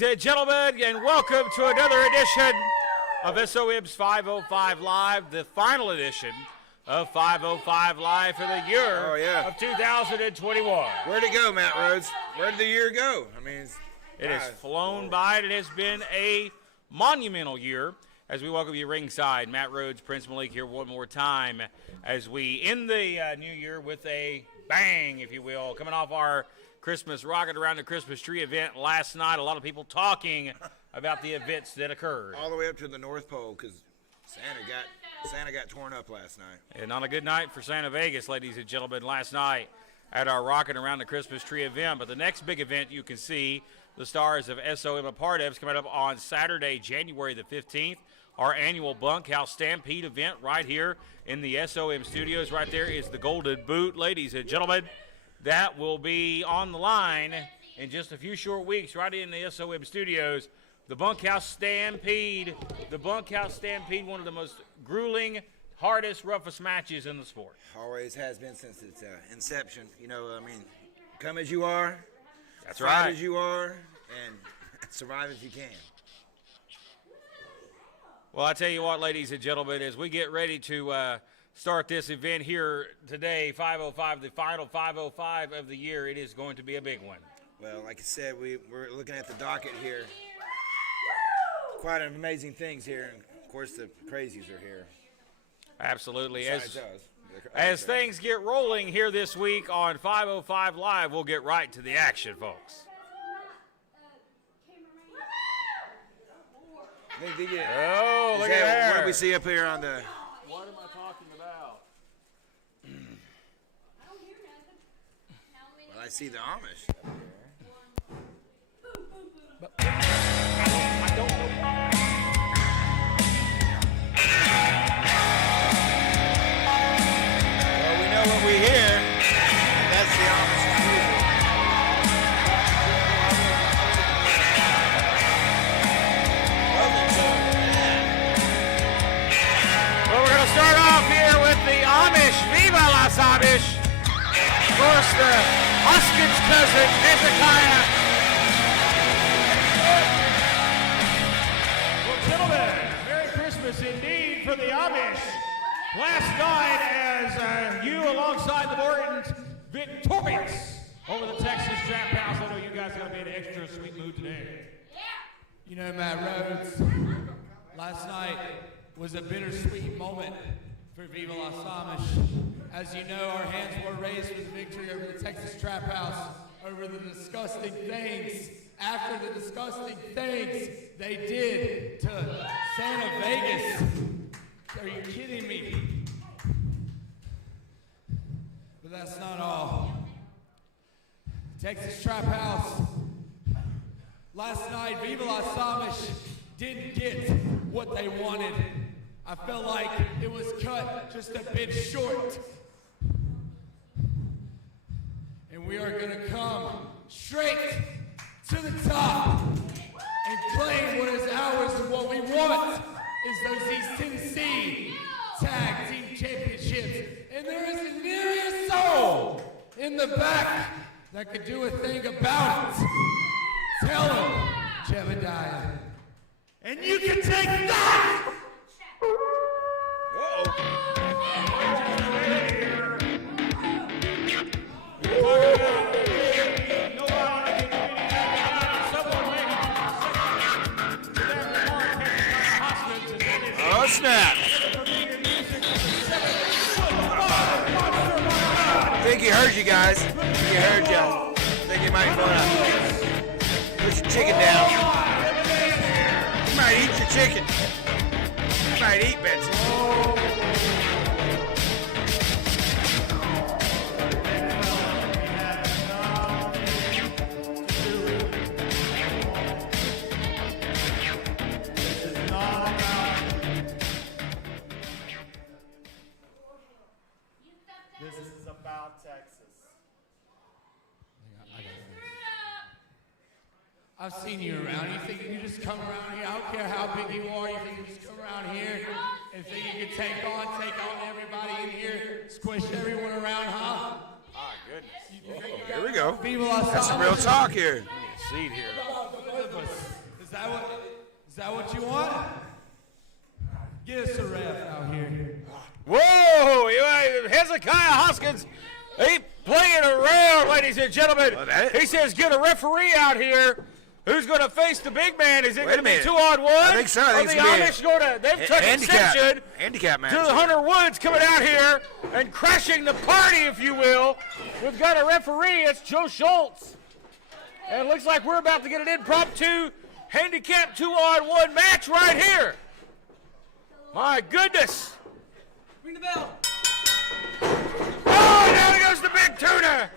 ladies and gentlemen, and welcome to another edition of SOM's 505 Live, the final edition of 505 Live for the year of 2021. Where'd it go, Matt Rhodes? Where did the year go? I mean, it has flown by. It has been a monumental year as we welcome you ringside. Matt Rhodes, Prince Malik here one more time as we end the new year with a bang, if you will, coming off our Christmas rocket around the Christmas tree event last night. A lot of people talking about the events that occurred. All the way up to the North Pole because Santa got torn up last night. And not a good night for Santa Vegas, ladies and gentlemen, last night at our rocket around the Christmas tree event. But the next big event you can see the stars of SOM a part of is coming up on Saturday, January the 15th. Our annual Bunkhouse Stampede event right here in the SOM studios. Right there is the Golden Boot, ladies and gentlemen. That will be on the line in just a few short weeks right in the SOM studios. The Bunkhouse Stampede. The Bunkhouse Stampede, one of the most grueling, hardest, roughest matches in the sport. Always has been since its inception. You know, I mean, come as you are. That's fight right. As you are, and survive if you can. Well, I tell you what, ladies and gentlemen, as we get ready to start this event here today, 505, the final 505 of the year, it is going to be a big one. Well, like I said, we're looking at the docket here. Quite amazing things here, and of course the crazies are here. Absolutely. Besides us. As things get rolling here this week on 505 Live, we'll get right to the action, folks. Oh, look at that. What do we see up here on the... What am I talking about? Well, I see the Amish. I don't know. Well, we know what we hear. And that's the Amish music. Well, we're going to start off here with the Amish. Viva las Amish. Of course, the Hoskins cousin, Hezekiah. Well, gentlemen, Merry Christmas indeed for the Amish. Last night, as you alongside the Mortons, victorious over the Texas Trap House. I know you guys are going to be in an extra sweet mood today. You know, Matt Rhodes, last night was a bittersweet moment for Viva Las Amish. As you know, our hands were raised for the victory over the Texas Trap House, over the disgusting things, after the disgusting things they did to Santa Vegas. Are you kidding me? But that's not all. Texas Trap House. Last night, Viva Las Amish didn't get what they wanted. I felt like it was cut just a bit short. And we are going to come straight to the top and claim what is ours, and what we want is those East Tennessee Tag Team Championships. And there isn't nearly a soul in the back that could do a thing about it. Tell him, Jebediah. And you can take that! Oh, snap. I think he heard you guys. He heard you. I think he might want to put your chicken down. You might eat your chicken. You might eat Betsy. I've seen you around. You think you just come around here? I don't care how big you are. You think you just come around here and think you can take on everybody in here, squish everyone around, huh? Ah, goodness. Here we go. People are That's some real talk here. Seat here. Both of us. Is that what you want? Get us a ref out here. Whoa! Hezekiah Hoskins, he playing around, ladies and gentlemen. He says get a referee out here. Who's going to face the big man? Is it going to be 2-on-1? I think so. I think the Amish going to, they've taken exception handicap match to the Hunter Woods coming out here and crashing the party, if you will. We've got a referee. It's Joe Schultz. And it looks like we're about to get an impromptu handicap 2-on-1 match right here. My goodness. Ring the bell. Oh, there goes the big tuna.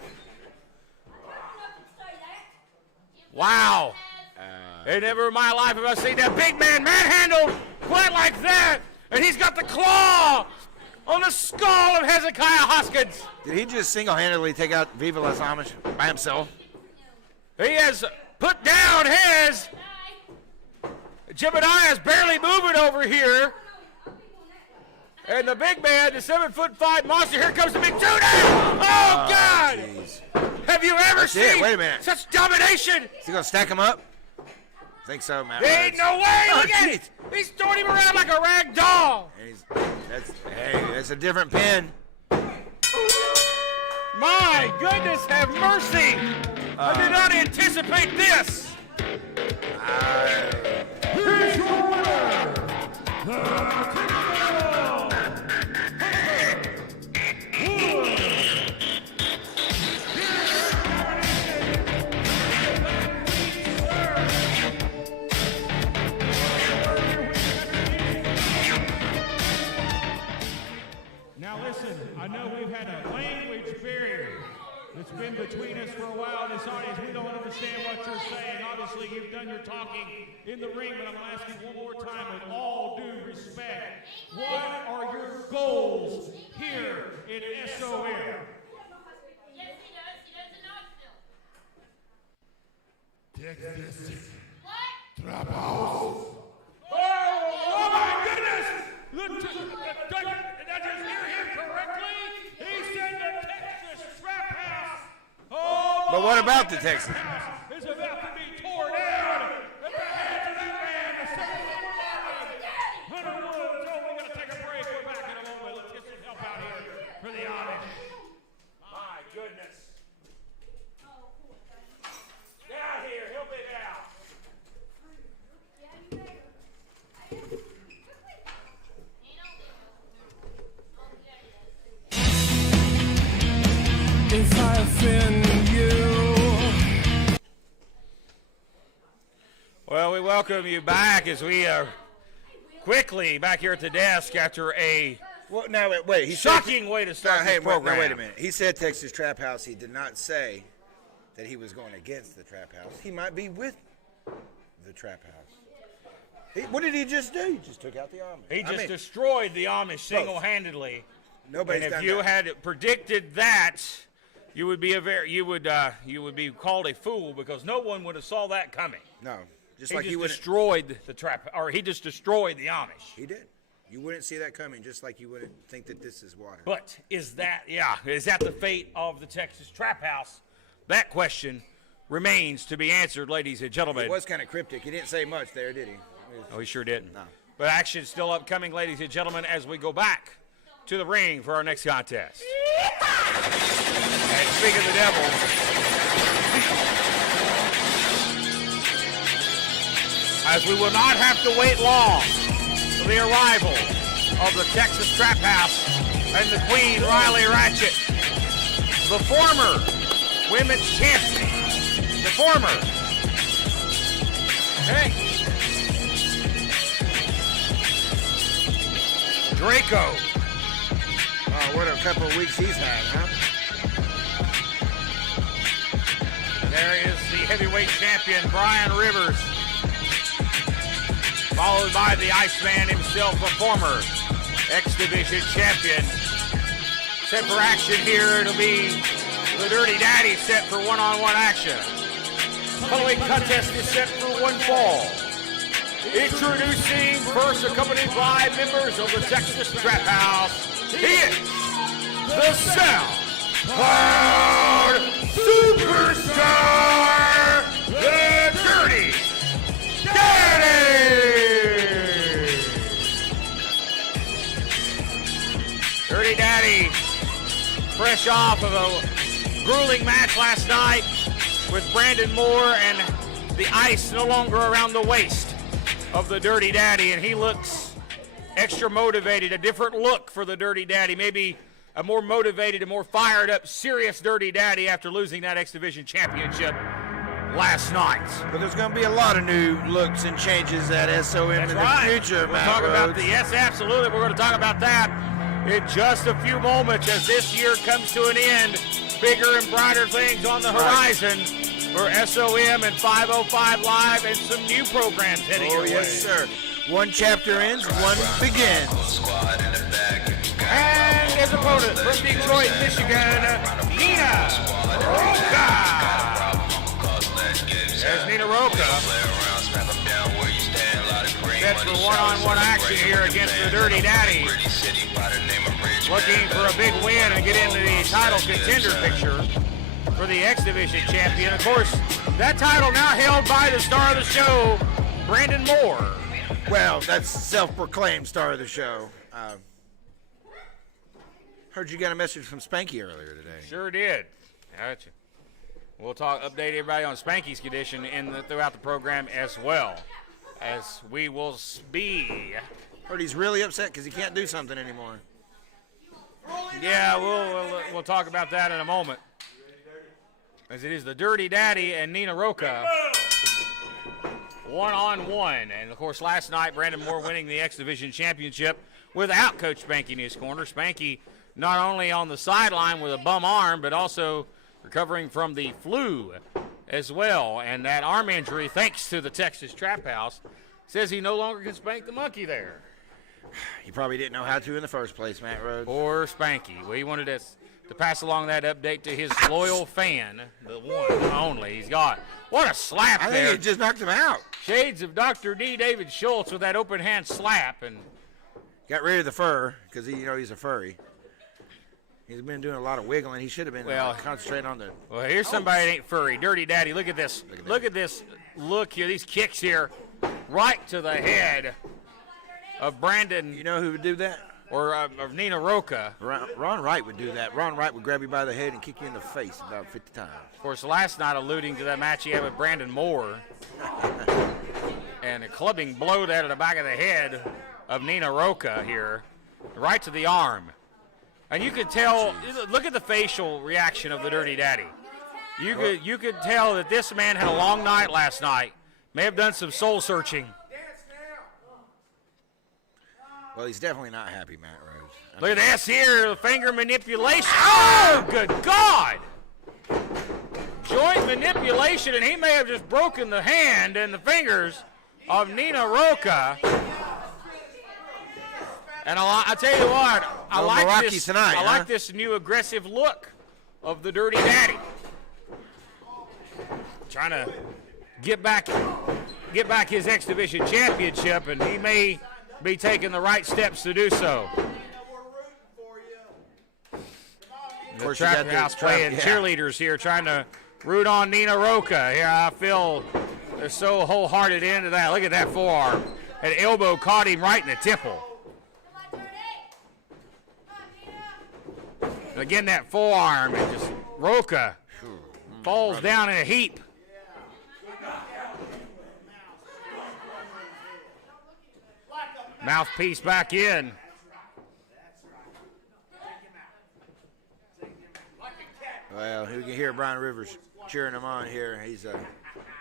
Wow. And never in my life have I seen that big man manhandled quite like that. And he's got the claw on the skull of Hezekiah Hoskins. Did he just single-handedly take out Viva Las Amish by himself? He has put down his. Jebediah is barely moving over here. And the big man, the 7'5" monster, here comes the big tuna! Oh, God! Geez. Have you ever seen Wait a minute. such domination? Is he going to stack him up? I think so, Matt. There ain't no way! Oh, Look at it! He's throwing him around like a rag doll! That's a different pin. My goodness, have mercy! I did not anticipate this! Here's your winner, the Now listen, I know we've had a language barrier that's been between us for a while in this audience. We don't understand what you're saying. Obviously, you've done your talking in the ring, but I'm going to ask you one more time with all due respect. What are your goals here in SOM? Yes, he does. He does in Knoxville. Texas What? Trap House. Oh my goodness! Did I just hear him correctly? He said the Texas Trap House. Oh, But what about the Texas? House is about to be torn down at the hands of that man, the 7'1" Hunter Woods. Oh, we gotta take a break. We're back in a moment. Let's get some help out here for the Amish. My goodness. Down here, help me down. If I offend you. Well, we welcome you back as we are quickly back here at the desk after a Well, now, wait. He shocking way to start this program. wait a minute. He said Texas Trap House. He did not say that he was going against the Trap House. He might be with the Trap House. What did he just do? He just took out the Amish. He just destroyed the Amish single-handedly. Nobody's And if done you that. had predicted that, you would be called a fool because no one would have saw that coming. No, just He like just you wouldn't. destroyed the trap, or he just destroyed the Amish. He did. You wouldn't see that coming, just like you wouldn't think that this is water. But is that the fate of the Texas Trap House? That question remains to be answered, ladies and gentlemen. It was kind of cryptic. He didn't say much there, did he? Oh, he sure didn't. No. But action still upcoming, ladies and gentlemen, as we go back to the ring for our next contest. And speaking of the devil, as we will not have to wait long for the arrival of the Texas Trap House and the Queen Riley Ratchet, the former women's champion, the former, Draco. Oh, what a couple of weeks he's had, huh? There is the heavyweight champion, Brian Rivers, followed by the Iceman himself, a former X-Division champion. Set for action here, it'll be the Dirty Daddy set for one-on-one action. Following contest is set for one fall. Introducing first, accompanied by members of the Texas Trap House, he is the South Cloud Superstar, the Dirty Daddy! Dirty Daddy, fresh off of a grueling match last night with Brandon Moore, and the ice no longer around the waist of the Dirty Daddy, and he looks extra motivated, a different look for the Dirty Daddy, maybe a more motivated and more fired up, serious Dirty Daddy after losing that X Division championship last night. But there's going to be a lot of new looks and changes at SOM in the future, We'll Matt talk about Rhodes. the, yes, absolutely. We're going to talk about that in just a few moments as this year comes to an end. Bigger and brighter things on the horizon for SOM and 505 Live and some new programs heading your way. Yes, sir. One chapter ends, one begins. And his opponent from Detroit, Michigan, Nina Roca. There's Nina Roca. Sets for one-on-one action here against the Dirty Daddy. Looking for a big win and get into the title contender picture for the X Division champion. Of course, that title now held by the star of the show, Brandon Moore. Well, that's self-proclaimed star of the show. Heard you got a message from Spanky earlier today. Sure did. Gotcha. We'll update everybody on Spanky's condition throughout the program as well, as we will be. Heard he's really upset because he can't do something anymore. Yeah, we'll talk about that in a moment. As it is the Dirty Daddy and Nina Roca one-on-one. And, of course, last night, Brandon Moore winning the X Division championship without Coach Spanky in his corner. Spanky not only on the sideline with a bum arm, but also recovering from the flu as well. And that arm injury, thanks to the Texas Trap House, says he no longer can spank the monkey there. He probably didn't know how to in the first place, Matt Rhodes. Or Spanky. Well, he wanted us to pass along that update to his loyal fan, the one and only he's got. What a slap I there. think it just knocked him out. Shades of Dr. D. David Schultz with that open hand slap. And Got rid of the fur because he's a furry. He's been doing a lot of wiggling. He should have been concentrating on the. well, here's somebody that ain't furry. Dirty Daddy, look at this. Look at this look here. These kicks here right to the head of Brandon. You know who would do that? Or of Nina Roca. Ron Wright would do that. Ron Wright would grab you by the head and kick you in the face about 50 times. Of course, last night alluding to that match he had with Brandon Moore. And a clubbing blow there to the back of the head of Nina Roca here. Right to the arm. And you could tell, look at the facial reaction of the Dirty Daddy. You could tell that this man had a long night last night. May have done some soul searching. Well, he's definitely not happy, Matt Rhodes. Look at this here, the finger manipulation. Oh, good God! Joint manipulation, and he may have just broken the hand and the fingers of Nina Roca. And I tell you what, I like this new aggressive look of the Dirty Daddy. Trying to get back his X Division championship, and he may be taking the right steps to do so. The Trap House playing cheerleaders here, trying to root on Nina Roca. Here, I feel they're so wholehearted into that. Look at that forearm. That elbow caught him right in the temple. And again, that forearm, and just Roca falls down in a heap. Mouthpiece back in. Well, you can hear Brian Rivers cheering him on here. He's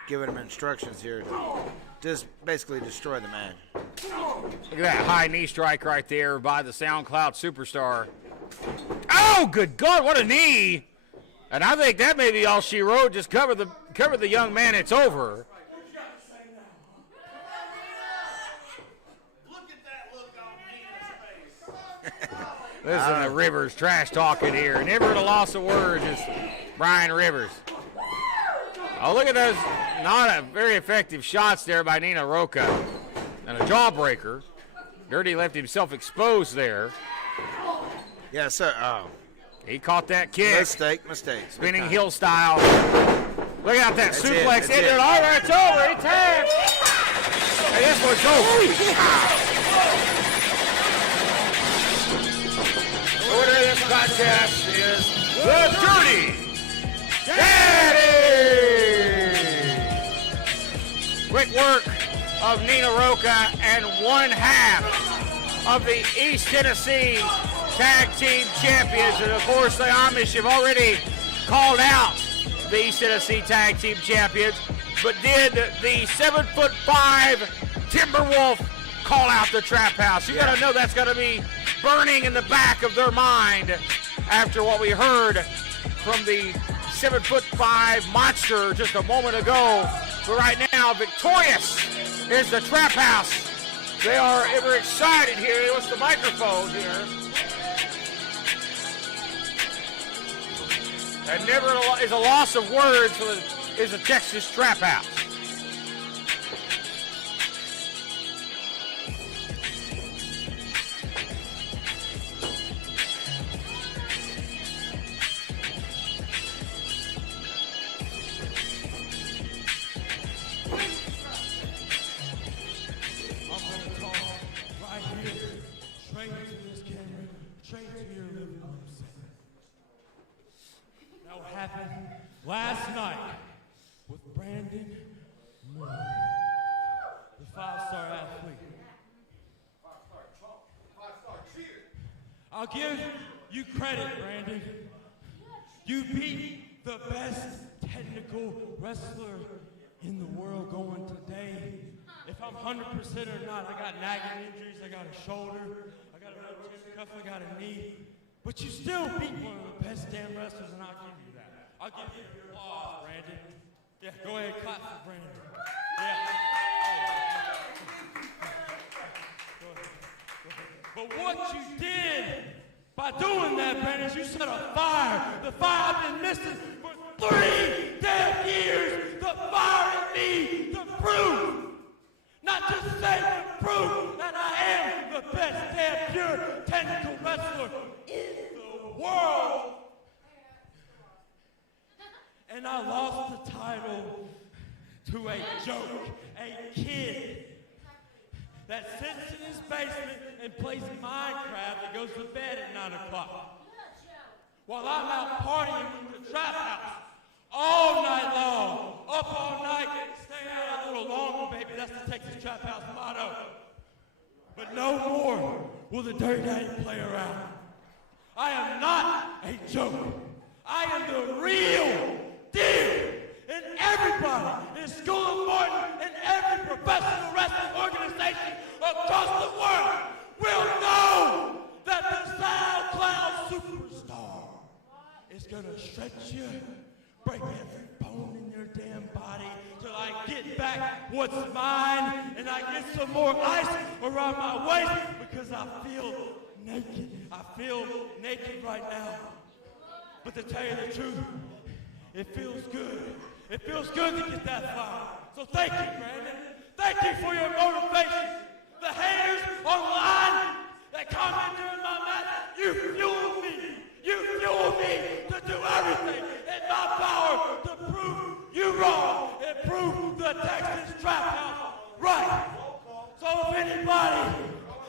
giving him instructions here to just basically destroy the man. Look at that high knee strike right there by the SoundCloud superstar. Oh, good God, what a knee. And I think that may be all she wrote. Just cover the young man, it's over. Listen to Rivers trash talking here. Never at a loss of words is Brian Rivers. Oh, look at those not a very effective shots there by Nina Roca. And a jawbreaker. Dirty left himself exposed there. Yes, sir. Oh. He caught that kick. Mistake. Spinning heel style. Look out that suplex. That's it. All right, it's over. He tapped. Hey, this one's over. contest is the Dirty Daddy! Quick work of Nina Roca and one half of the East Tennessee Tag Team Champions. And of course, the Amish have already called out the East Tennessee Tag Team Champions, but did the 7'5" Timberwolf call out the Trap House? You gotta know that's gotta be burning in the back of their mind after what we heard from the 7'5" monster just a moment ago. But right now, victorious is the Trap House. They are ever excited here. What's the microphone here? And never is a loss of words is the Texas Trap House. Last night with Brandon Moore, the five-star athlete. I'll give you credit, Brandon. You beat the best technical wrestler in the world going today. If I'm 100% or not, I got nagging injuries, I got a shoulder, I got a rotator cuff, I got a knee. But you still beat one of the best damn wrestlers, and I'll give you that. I'll give you applause, Brandon. Yeah, go ahead, clap for Brandon. Yeah. Go ahead. But what you did by doing that, Brandon, is you set a fire. The fire I've been missing for 3 damn years. The fire in me to prove, not just say, but prove that I am the best damn pure technical wrestler in the world. And I lost the title to a joke, a kid that sits in his basement and plays Minecraft and goes to bed at 9 o'clock. While I'm out partying with the Trap House all night long, up all night, stay out a little longer, baby. That's the Texas Trap House motto. But no more will the Dirty Daddy play around. I am not a joke. I am the real deal. And everybody in School of Morton and every professional wrestling organization across the world will know that the SoundCloud superstar is gonna stretch you, break every bone in your damn body till I get back what's mine and I get some more ice around my waist because I feel naked. I feel naked right now. But to tell you the truth, it feels good. It feels good to get that fire. So thank you, Brandon. Thank you for your motivation. The haters online that comment during my match, you fuel me. You fuel me to do everything in my power to prove you wrong and prove the Texas Trap House right. So if anybody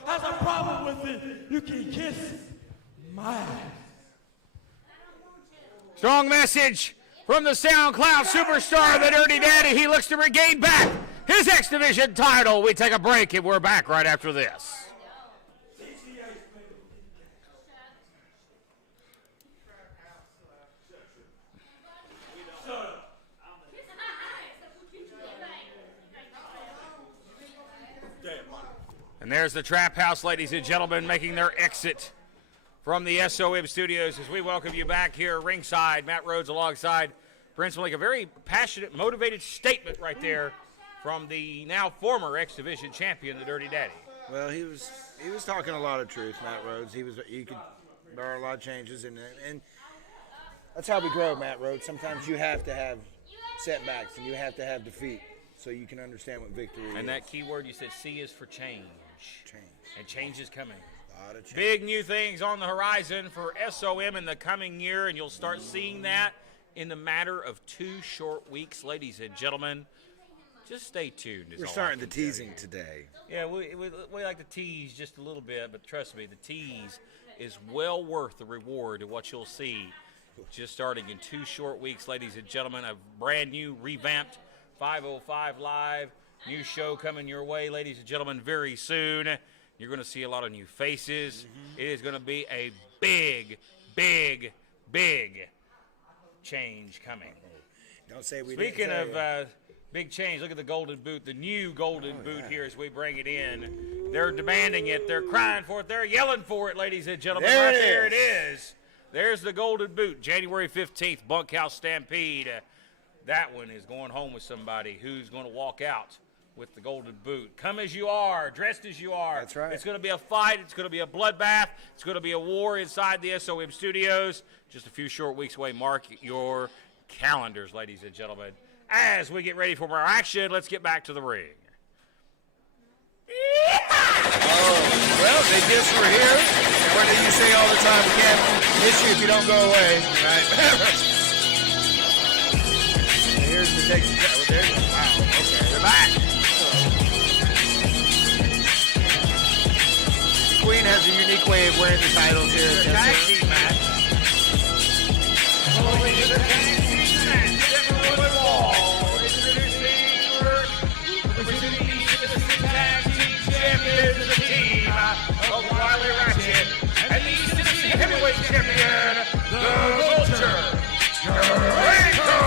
has a problem with it, you can kiss my ass. Strong message from the SoundCloud superstar, the Dirty Daddy. He looks to regain back his X Division title. We take a break and we're back right after this. And there's the Trap House, ladies and gentlemen, making their exit from the SOM studios as we welcome you back here ringside. Matt Rhodes alongside Prince Malik. A very passionate, motivated statement right there from the now former X Division champion, the Dirty Daddy. Well, he was talking a lot of truth, Matt Rhodes. There are a lot of changes, and that's how we grow, Matt Rhodes. Sometimes you have to have setbacks and you have to have defeat so you can understand what victory is. And that key word you said, C, is for change. Change. And change is coming. Change. Big new things on the horizon for SOM in the coming year, and you'll start seeing that in the matter of 2 short weeks, ladies and gentlemen. Just stay tuned. We're starting the teasing today. Yeah, we like to tease just a little bit, but trust me, the tease is well worth the reward of what you'll see. Just starting in 2 short weeks, ladies and gentlemen, a brand new revamped 505 Live. New show coming your way, ladies and gentlemen, very soon. You're going to see a lot of new faces. It is going to be a big, big, big change coming. Don't say we Speaking didn't of big change, look at the golden boot, the new golden boot here as we bring it in. They're demanding it. They're crying for it. They're yelling for it, ladies and gentlemen. There it is. There's the golden boot, January 15th, Bunkhouse Stampede. That one is going home with somebody who's going to walk out with the golden boot. Come as you are, dressed as you are. That's right. It's going to be a fight. It's going to be a bloodbath. It's going to be a war inside the SOM studios. Just a few short weeks away. Mark your calendars, ladies and gentlemen. As we get ready for more action, let's get back to the ring. Well, they just were here. And what do you say all the time? We can't miss you if you don't go away. Right? Here's the next. Wow. Okay. They're back. The Queen has a unique way of wearing the titles here. It's a tag team match. Heavyweight champion, the Vulture, Rico.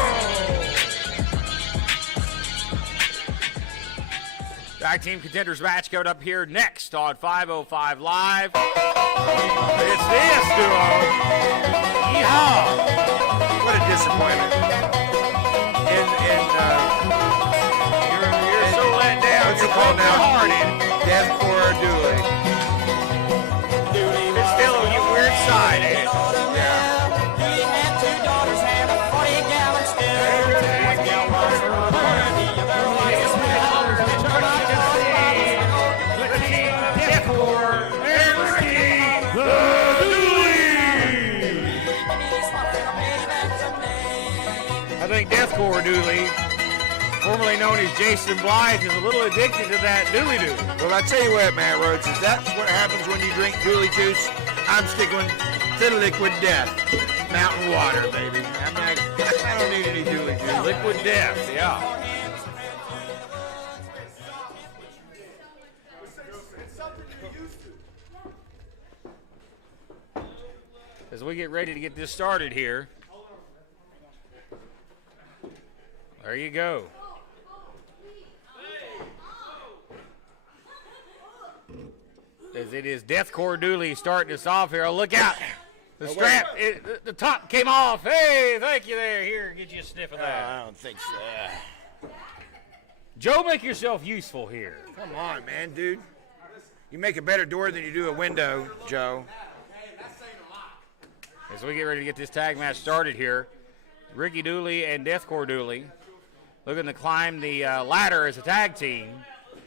Tag team contenders match coming up here next on 505 Live. It's this duo. Yeehaw. What a disappointment. You're so let down. What's it You're called now? broken-hearted. Death for Dooley. It's still on your weird side, eh? I think Deathcore Dooley, formerly known as Jason Blythe, is a little addicted to that Dooley-Doo. Well, I tell you what, Matt Rhodes, if that's what happens when you drink Dooley juice, I'm sticking to liquid death. Mountain water, baby. I don't need any Dooley juice. Liquid death, yeah. As we get ready to get this started here, there you go. As it is Deathcore Dooley starting us off here. Oh, look out. The strap, the top came off. Hey, thank you there. Here, get you a sniff of that. I don't think so. Joe, make yourself useful here. Come on, man, dude. You make a better door than you do a window, Joe. As we get ready to get this tag match started here, Ricky Dooley and Deathcore Dooley looking to climb the ladder as a tag team.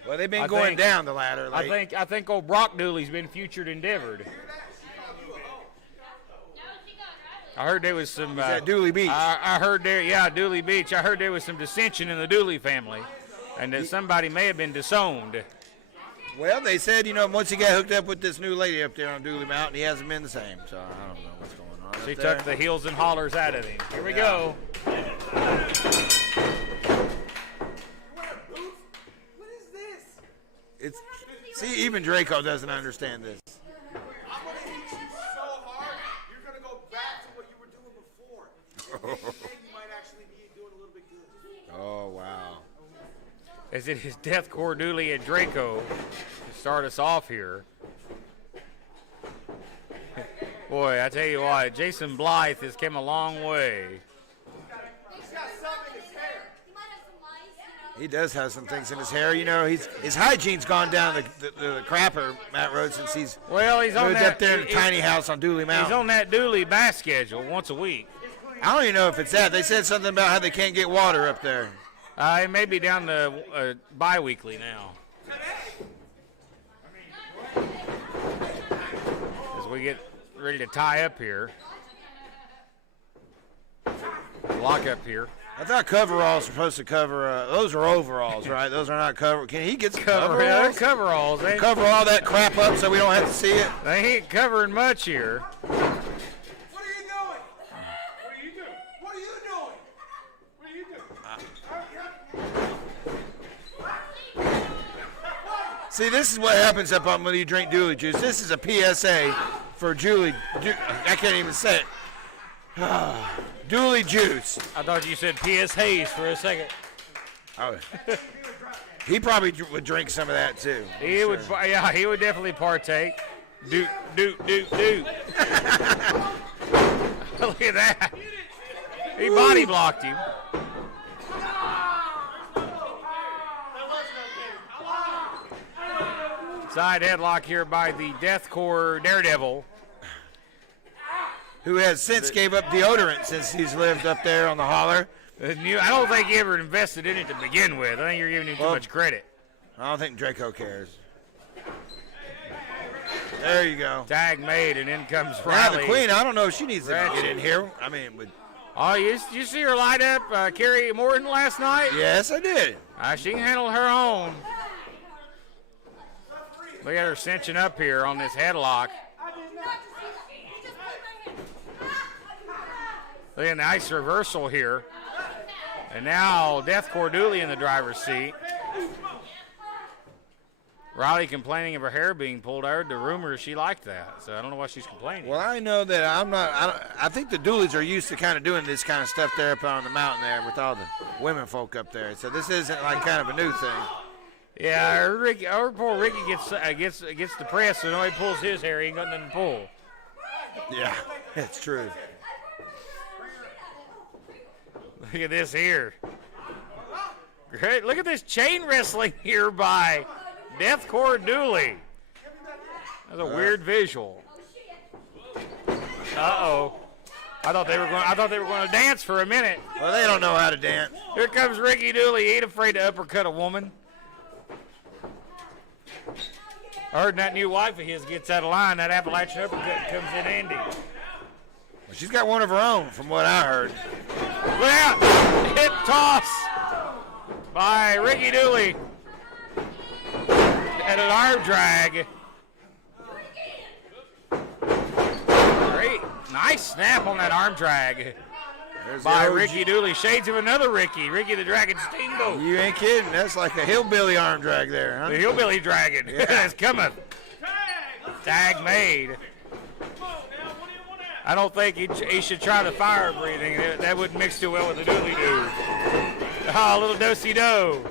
Well, they've been going down the ladder. Like, I think old Brock Dooley's been featured endeavored. I heard there was some. at Dooley Beach. I heard there, yeah, Dooley Beach. I heard there was some dissension in the Dooley family, and that somebody may have been disowned. Well, they said, once he got hooked up with this new lady up there on Dooley Mountain, he hasn't been the same. So I don't know what's going on. She up there. took the heels and hollers out of him. Here we go. See, even Draco doesn't understand this. I'm going to hit you so hard, you're going to go back to what you were doing before. You might actually be doing a little bit good. Oh, wow. As it is Deathcore Dooley and Draco to start us off here. Boy, I tell you what, Jason Blythe has come a long way. He's got something in his hair. He does have some things in his hair. His hygiene's gone down the crapper, Matt Rhodes, since he's on moved that, up there in a tiny house on Dooley Mountain. He's on that Dooley bath schedule once a week. I don't even know if it's that. They said something about how they can't get water up there. It may be down to bi-weekly now. As we get ready to tie up here. Lock up here. I thought coveralls were supposed to cover. Those are overalls, right? Those are not cover. Can he get some Coveralls. coveralls? They Cover all that crap up so we don't have to see it. ain't covering much here. What are you doing? What are you doing? What are you doing? What are you doing? See, this is what happens up on when you drink Dooley juice. This is a PSA for Julie. I can't even say it. Dooley juice. I thought you said P.S. Hayes for a second. Oh. He probably would drink some of that too. He would, yeah, he would definitely partake. Doot. Look at that. He body blocked him. Side headlock here by the Deathcore Daredevil. Who has since gave up deodorant since he's lived up there on the holler. I don't think he ever invested in it to begin with. I think you're giving him too much credit. I don't think Draco cares. There you go. Tag made, and in comes Now Riley. the Queen, I don't know if she needs to get in here. I mean, Oh, you see her light up Carrie Morton last night? yes, I did. She can handle her own. Look at her cinching up here on this headlock. Look at a nice reversal here. And now Deathcore Dooley in the driver's seat. Riley complaining of her hair being pulled. I heard the rumor she liked that, so I don't know why she's complaining. Well, I know that I think the Dooleys are used to kind of doing this kind of stuff there up on the mountain there with all the women folk up there. So this isn't like kind of a new thing. Yeah, our poor Ricky gets depressed, so nobody pulls his hair. He ain't got nothing to pull. Yeah, it's true. Look at this here. Great. Look at this chain wrestling here by Deathcore Dooley. That's a weird visual. Uh-oh. I thought they were going to dance for a minute. Well, they don't know how to dance. Here comes Ricky Dooley. He ain't afraid to uppercut a woman. I heard that new wife of his gets out of line. That Appalachian uppercut comes in handy. Well, she's got one of her own, from what I heard. Look out! Hip toss by Ricky Dooley. And an arm drag. Great. Nice snap on that arm drag There's by the OG. Ricky Dooley. Shades of another Ricky. Ricky the Dragon Steamboat. You ain't kidding. That's like a hillbilly arm drag there, huh? The Hillbilly Dragon is coming. Tag made. I don't think he should try the fire breathing. That wouldn't mix too well with the Dooley dude. Oh, a little do-si-do.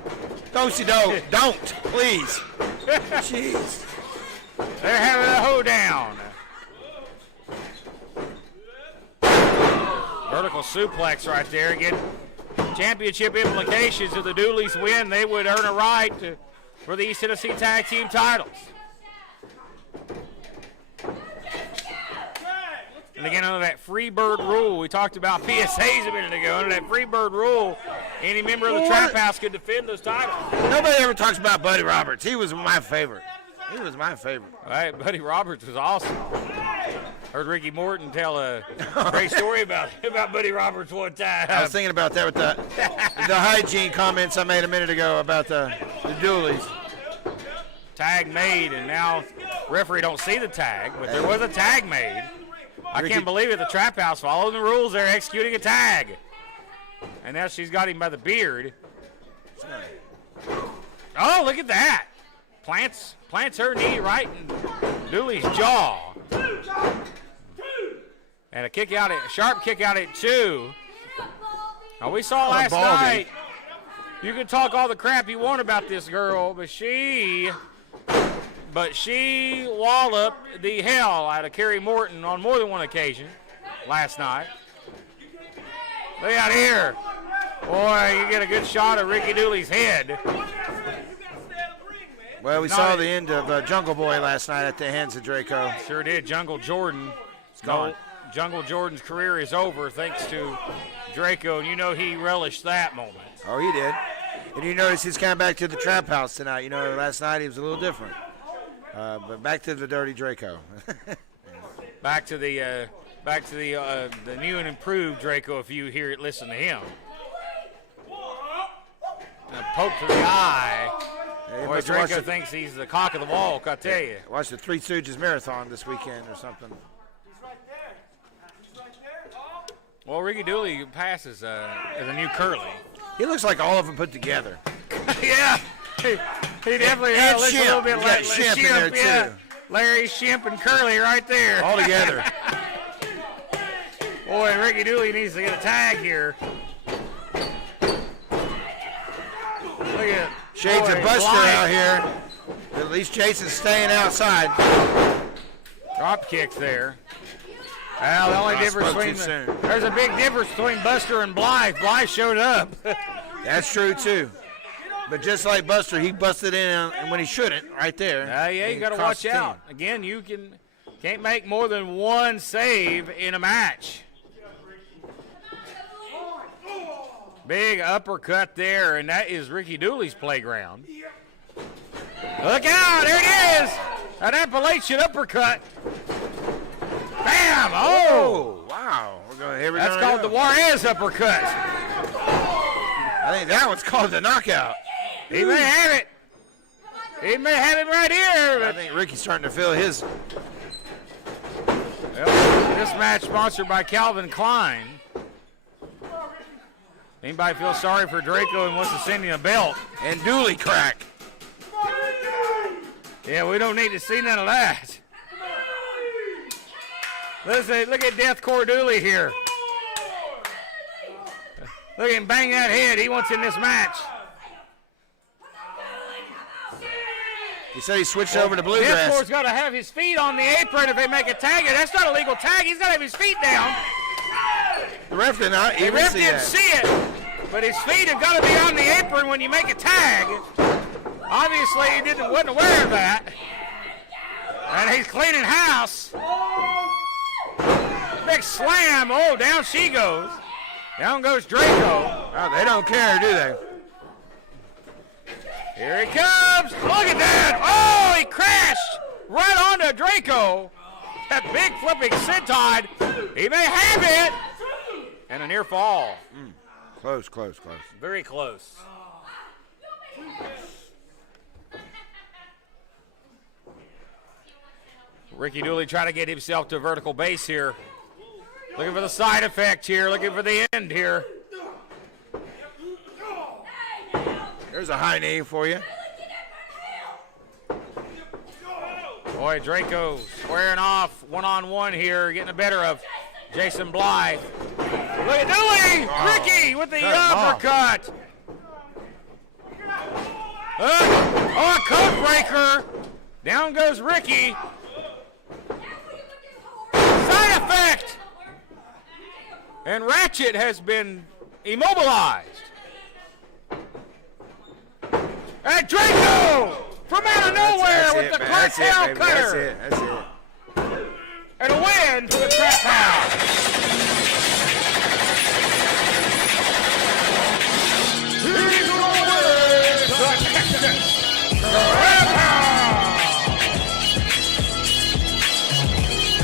Do-si-do. Don't, please. Jeez. They're having a hoedown. Vertical suplex right there. Again, championship implications. If the Dooleys win, they would earn a right for the East Tennessee Tag Team titles. And again, under that free bird rule, we talked about PSAs a minute ago. Under that free bird rule, any member of the Trap House could defend those titles. Nobody ever talks about Buddy Roberts. He was my favorite. He was my favorite. All right, Buddy Roberts was awesome. Heard Ricky Morton tell a great story about Buddy Roberts one time. I was thinking about that with the hygiene comments I made a minute ago about the Dooleys. Tag made, and now referee don't see the tag, but there was a tag made. I can't believe it. The Trap House following the rules. They're executing a tag. And now she's got him by the beard. Oh, look at that. Plants her knee right in Dooley's jaw. And a sharp kick out at 2. Now, we saw last night, you can talk all the crap you want about this girl, but she walloped the hell out of Carrie Morton on more than one occasion last night. Look out here. Boy, you get a good shot of Ricky Dooley's head. Well, we saw the end of Jungle Boy last night at the hands of Draco. Sure did. Jungle Jordan. Gone. Jungle Jordan's career is over thanks to Draco, and you know he relished that moment. Oh, he did. And you notice he's coming back to the Trap House tonight. You know, last night he was a little different. But back to the Dirty Draco. Back to the new and improved Draco if you listen to him. Poke to the eye. Hey, Boy, Draco thinks he's the cock of the walk, I tell you. Watch the Three Stooges Marathon this weekend or something. He's right there. He's right there. Oh. Well, Ricky Dooley passes as a new Curly. He looks like all of them put together. Yeah, he definitely looks a little bit like Shemp in there, yeah. too. Larry, Shemp, and Curly right there. All together. Boy, Ricky Dooley needs to get a tag here. Look at Shades boy, of Buster Blythe. out here. At least Jason's staying outside. Drop kicks there. Well, the only difference between there's a big difference between Buster and Blythe. Blythe showed up. That's true, too. But just like Buster, he busted in and when he shouldn't, right there. Yeah, you got to watch out. Again, you can't make more than one save in a match. Big uppercut there, and that is Ricky Dooley's playground. Look out, there it is! An Appalachian uppercut. Bam! Oh! Wow. Here we That's go. called the Juarez uppercut. I think that one's called the knockout. He may have it. He may have it right here. I think Ricky's starting to feel his. Well, this match sponsored by Calvin Klein. Anybody feel sorry for Draco and wants to send him a belt? And Dooley crack. Yeah, we don't need to see none of that. Listen, look at Deathcore Dooley here. Look at him bang that head. He wants in this match. He said he switched over to bluegrass. Deathcore's got to have his feet on the apron if they make a tag. That's not a legal tag. He's got to have his feet down. The ref did not The even ref see didn't that. see it, but his feet have got to be on the apron when you make a tag. Obviously, he wasn't aware of that. And he's cleaning house. Big slam. Oh, down she goes. Down goes Draco. Oh, they don't care, do they? Here he comes. Look at that. Oh, he crashed right onto Draco. That big flipping senton. He may have it. And a near fall. Close. Very close. Ricky Dooley trying to get himself to a vertical base here. Looking for the side effect here. Looking for the end here. There's a high knee for you. Boy, Draco squaring off one-on-one here, getting the better of Jason Blythe. Look at Dooley! Ricky with the uppercut. A code breaker. Down goes Ricky. Side effect. And Ratchet has been immobilized. And Draco from out of nowhere with the cartel cutter. That's it. And a win for the Trap House.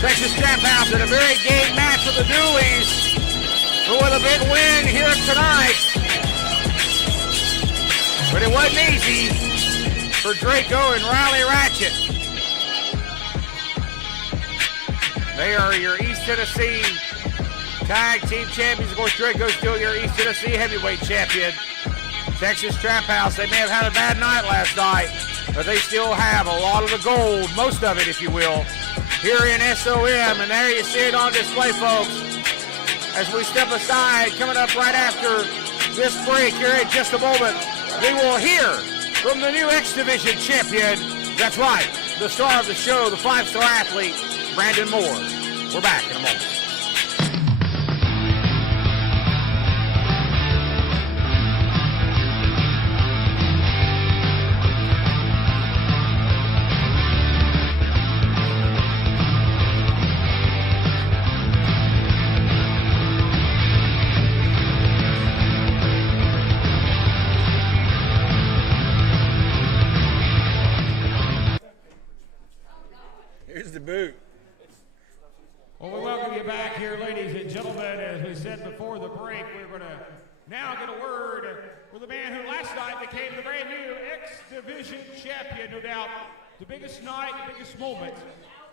Texas Trap House in a very game match with the Dooleys, who with a big win here tonight. But it wasn't easy for Draco and Riley Ratchet. They are your East Tennessee Tag Team Champions. Of course, Draco's still your East Tennessee Heavyweight Champion. Texas Trap House, they may have had a bad night last night, but they still have a lot of the gold, most of it, if you will, here in SOM. And there you see it on display, folks. As we step aside, coming up right after this break here in just a moment, we will hear from the new X Division champion. That's right, the star of the show, the 5-star athlete, Brandon Moore. We're back in a moment. Here's the boot. Well, we welcome you back here, ladies and gentlemen. As we said before the break, we're going to Now I get a word for the man who last night became the brand new X Division champion. No doubt the biggest night, the biggest moment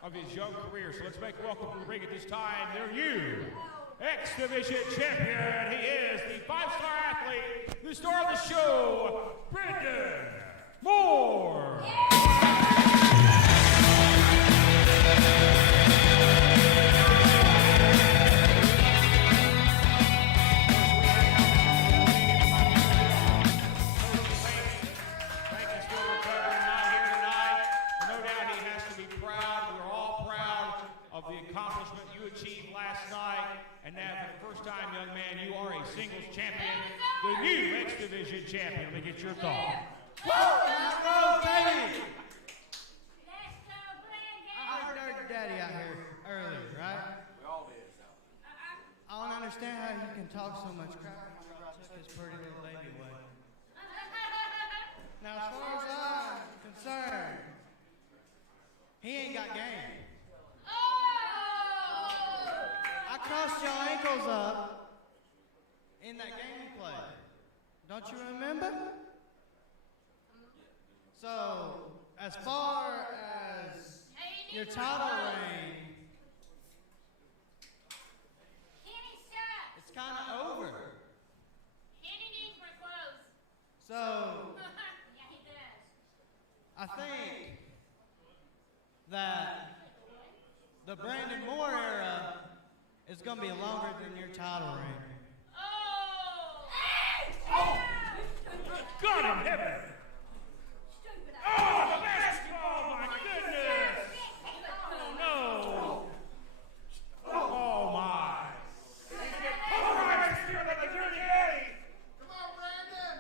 of his young career. So let's make welcome to the ring at this time, their new X Division champion. He is the 5-star athlete, the star of the show, Brandon Moore. And now, for the first time, young man, you are a singles champion, the new X Division champion. Let me get your thought. Woo! Baby! I heard Dirty Daddy out here earlier, right? We all did. I don't understand how you can talk so much crap about just his pretty little baby way. Now, as far as I'm concerned, he ain't got game. I crossed your ankles up in that game we played. Don't you remember? So, as far as your title reign, it's kind of over. So, I think that the Brandon Moore era is going to be longer than your title reign. God in heaven! Oh, the basketball! My goodness! Oh, no! Oh, my! All right, let's hear about the Dirty Daddy! Come on, Brandon.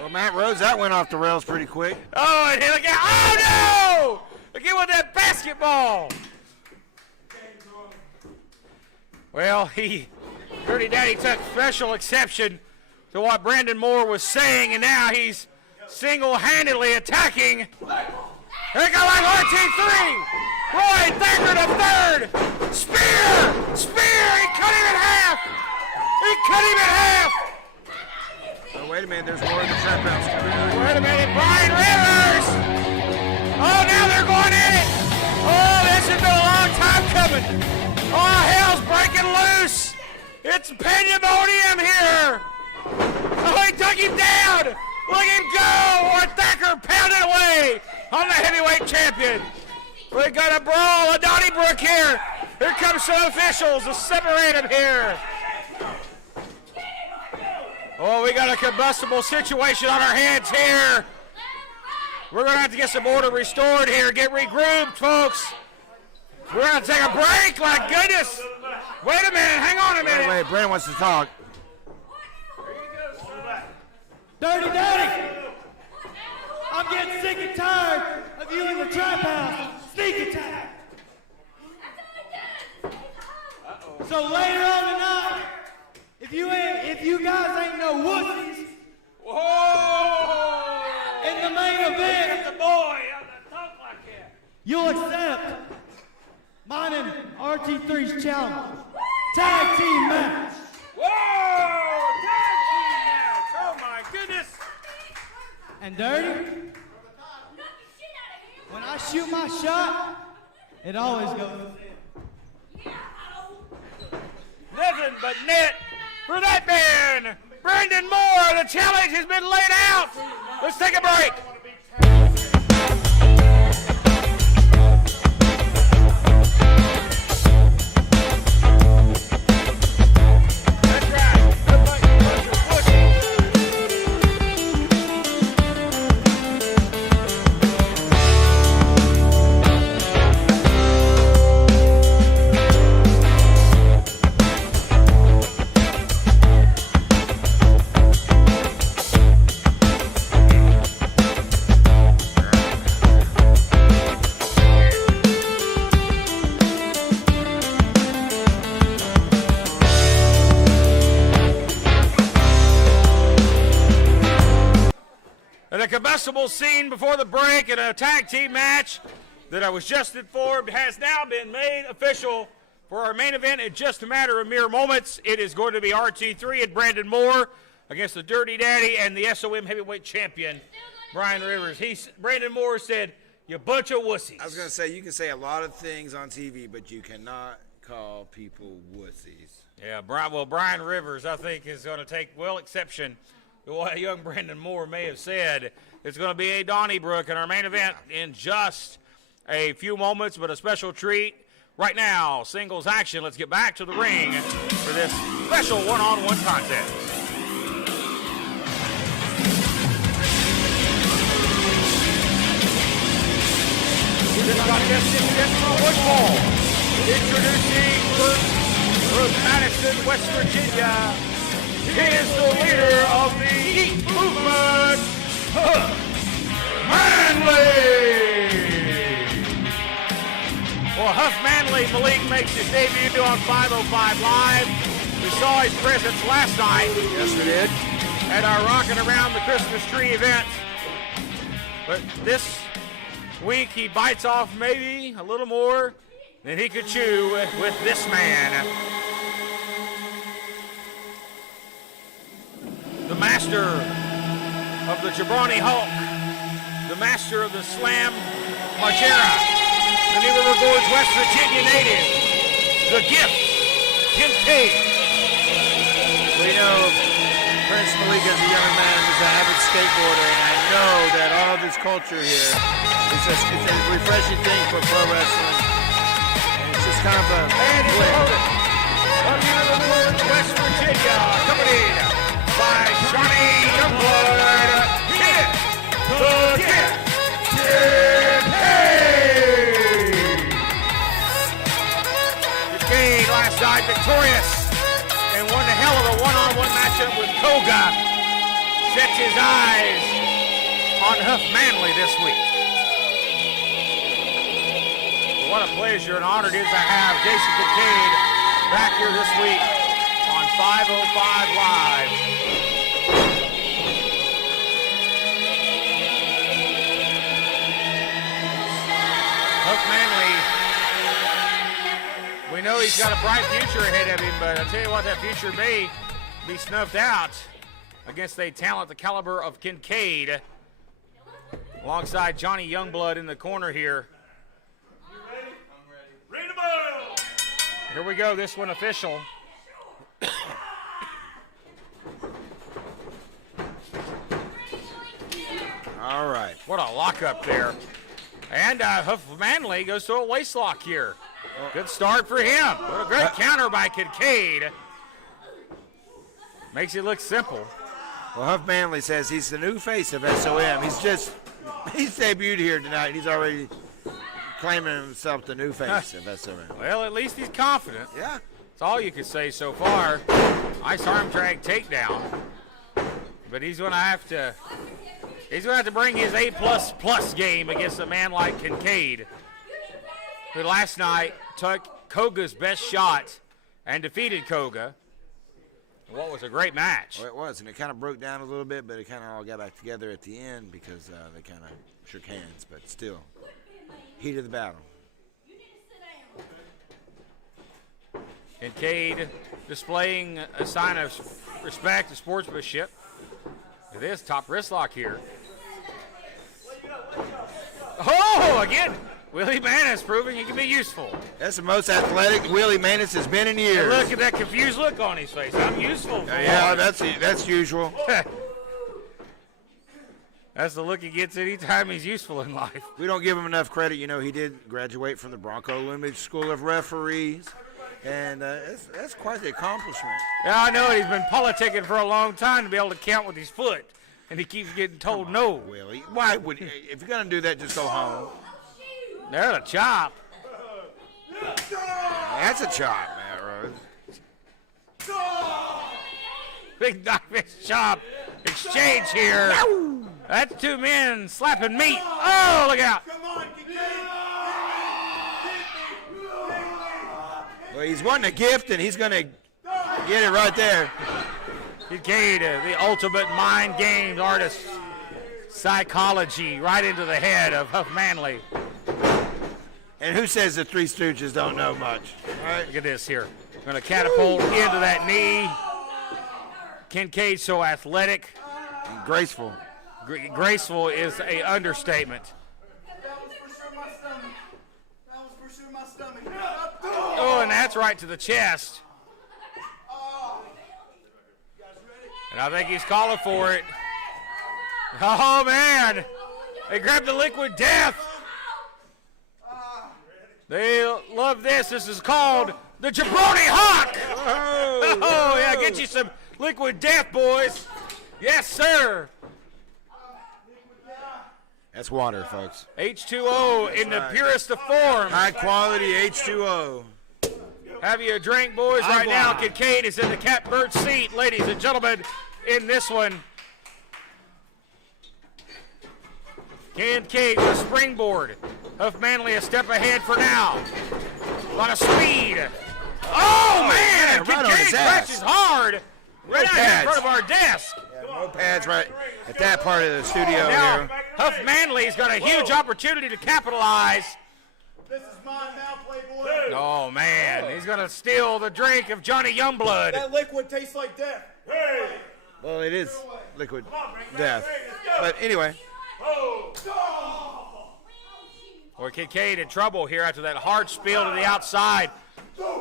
Well, Matt Rose, that went off the rails pretty quick. Oh, and look at, oh no! Look at with that basketball. Well, Dirty Daddy took special exception to what Brandon Moore was saying, and now he's single-handedly attacking. Here goes like RT3. Roy Thacker to third. Spear! He cut him in half. Oh, wait a minute, there's more in the trap house. Wait a minute, Brian Rivers! Oh, now they're going in it! Oh, this has been a long time coming! Oh, hell's breaking loose! It's pandemonium here! Oh, he took him down! Look him go! Or Thacker pounded away on the heavyweight champion! We got a brawl, a Donnybrook here! Here comes some officials to separate him here! Oh, we got a combustible situation on our hands here. We're going to have to get some order restored here, get regrouped, folks. We're going to take a break, my goodness. Wait a minute, hang on a minute. Wait, Brandon wants to talk. Dirty Daddy! I'm getting sick and tired of you in the trap house. Sneak attack! So later on tonight, if you guys ain't no wussies, Whoa! in the main event, The boy, talk like that. you'll accept mine and RT3's challenge. Tag team match. Whoa! Tag team match. Oh, my goodness. And Dirty, when I shoot my shot, it always goes in. Nothing but net for that man. Brandon Moore, the challenge has been laid out. Let's take a break. combustible scene before the break in a tag team match that I was just informed has now been made official for our main event in just a matter of mere moments. It is going to be RT3 and Brandon Moore against the Dirty Daddy and the SOM heavyweight champion, Brian Rivers. Brandon Moore said, "You bunch of wussies." I was going to say, you can say a lot of things on TV, but you cannot call people wussies. Yeah, Brian Rivers, I think, is going to take exception to what young Brandon Moore may have said. It's going to be a Donnybrook in our main event in just a few moments, but a special treat. Right now, singles action. Let's get back to the ring for this special one-on-one contest. This contest is against the football. Introducing from Madison, West Virginia. He is the leader of the Heat Movement, Huff Manley. Well, Huff Manley, Malik, makes his debut on 505 Live. We saw his presence last night. Yes, we did. At our Rockin' Around the Christmas Tree event. But this week he bites off maybe a little more than he could chew with this man. The master of the Jabroni Hulk. The master of the Slam Margera. The New River Gorge, West Virginia native. The gift, Kincaid. We know Prince Malik as a young man is an avid skateboarder, and I know that all of his culture here it's a refreshing thing for pro wrestling. And it's just kind of a And it's loaded. From New River Gorge, West Virginia, accompanied by Johnny Youngblood. Kid, the Kid, Kincaid last night victorious and won a hell of a one-on-one matchup with Koga. Sets his eyes on Huff Manley this week. What a pleasure and honor it is to have Jason Kincaid back here this week on 505 Live. Huff Manley, we know he's got a bright future ahead of him, but I'll tell you what, that future may be snuffed out against a talent the caliber of Kincaid, alongside Johnny Youngblood in the corner here. Here we go, this one official. all right. What a lockup there. And Huff Manley goes to a waist lock here. Good start for him. What a great counter by Kincaid. Makes it look simple. Well, Huff Manley says he's the new face of SOM. He's debuted here tonight. He's already claiming himself the new face of SOM. Well, at least he's confident. Yeah. That's all you can say so far. Nice arm drag takedown. But he's going to have to bring his A++ game against a man like Kincaid, who last night took Koga's best shot and defeated Koga. What was a great match. Well, it was, and it kind of broke down a little bit, but it kind of all got back together at the end because they kind of shook hands, but still, heat of the battle. Kincaid displaying a sign of respect and sportsmanship. It is top wrist lock here. Oh, again, Willie Manis proving he can be useful. That's the most athletic Willie Manis has been in years. And look at that confused look on his face. I'm useful. Yeah, that's usual. That's the look he gets anytime he's useful in life. We don't give him enough credit. You know, he did graduate from the Bronco Lumage School of Referees, and that's quite the accomplishment. Yeah, I know. He's been politicking for a long time to be able to count with his foot, and he keeps getting told no. Willie, why would if you're gonna do that, just go home? There's a chop. That's a chop, Matt Rose. Big knife's chop exchange here. That's two men slapping meat. Oh, look out. Well, he's wanting a gift, and he's gonna get it right there. Kincaid, the ultimate mind games artist. psychology right into the head of Huff Manley. And who says the Three Stooges don't know much? All right. Look at this here. Going to catapult into that knee. Kincaid so athletic. And graceful. Graceful is a understatement. Oh, and that's right to the chest. And I think he's calling for it. Oh, man. They grabbed the liquid death. They love this. This is called the Jabroni Hawk. Oh, yeah, get you some liquid death, boys. Yes, sir. That's water, folks. H2O in the purest of forms. High quality H2O. Have you a drink, boys? Right now, Kincaid is in the catbird seat, ladies and gentlemen, in this one. Kincaid with a springboard. Huff Manley a step ahead for now. A lot of speed. Oh, man! right on his Kincaid ass. crashes hard right out here in front of our desk. Yeah, no pads right at that part of the studio Now, here. Huff Manley's got a huge opportunity to capitalize. This is mine now, Playboy. Oh, man. He's going to steal the drink of Johnny Youngblood. That liquid tastes like death. Well, it is liquid death. But anyway, Boy, Kincaid in trouble here after that hard spill to the outside.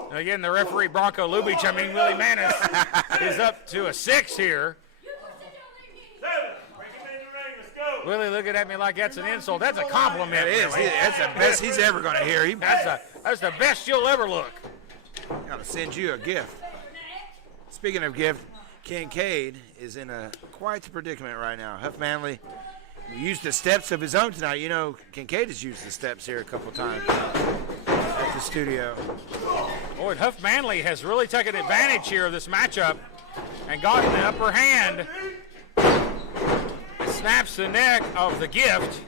And again, the referee, Bronco Lubich, Willie Manis, is up to a 6 here. Willie looking at me like that's an insult. That's a compliment. it is. Really. That's the best he's ever going to hear. That's the best you'll ever look. Got to send you a gift. Speaking of gift, Kincaid is in a quite predicament right now. Huff Manley used the steps of his own tonight. You know, Kincaid has used the steps here a couple times at the studio. Boy, Huff Manley has really taken advantage here of this matchup and gotten the upper hand. Snaps the neck of the gift.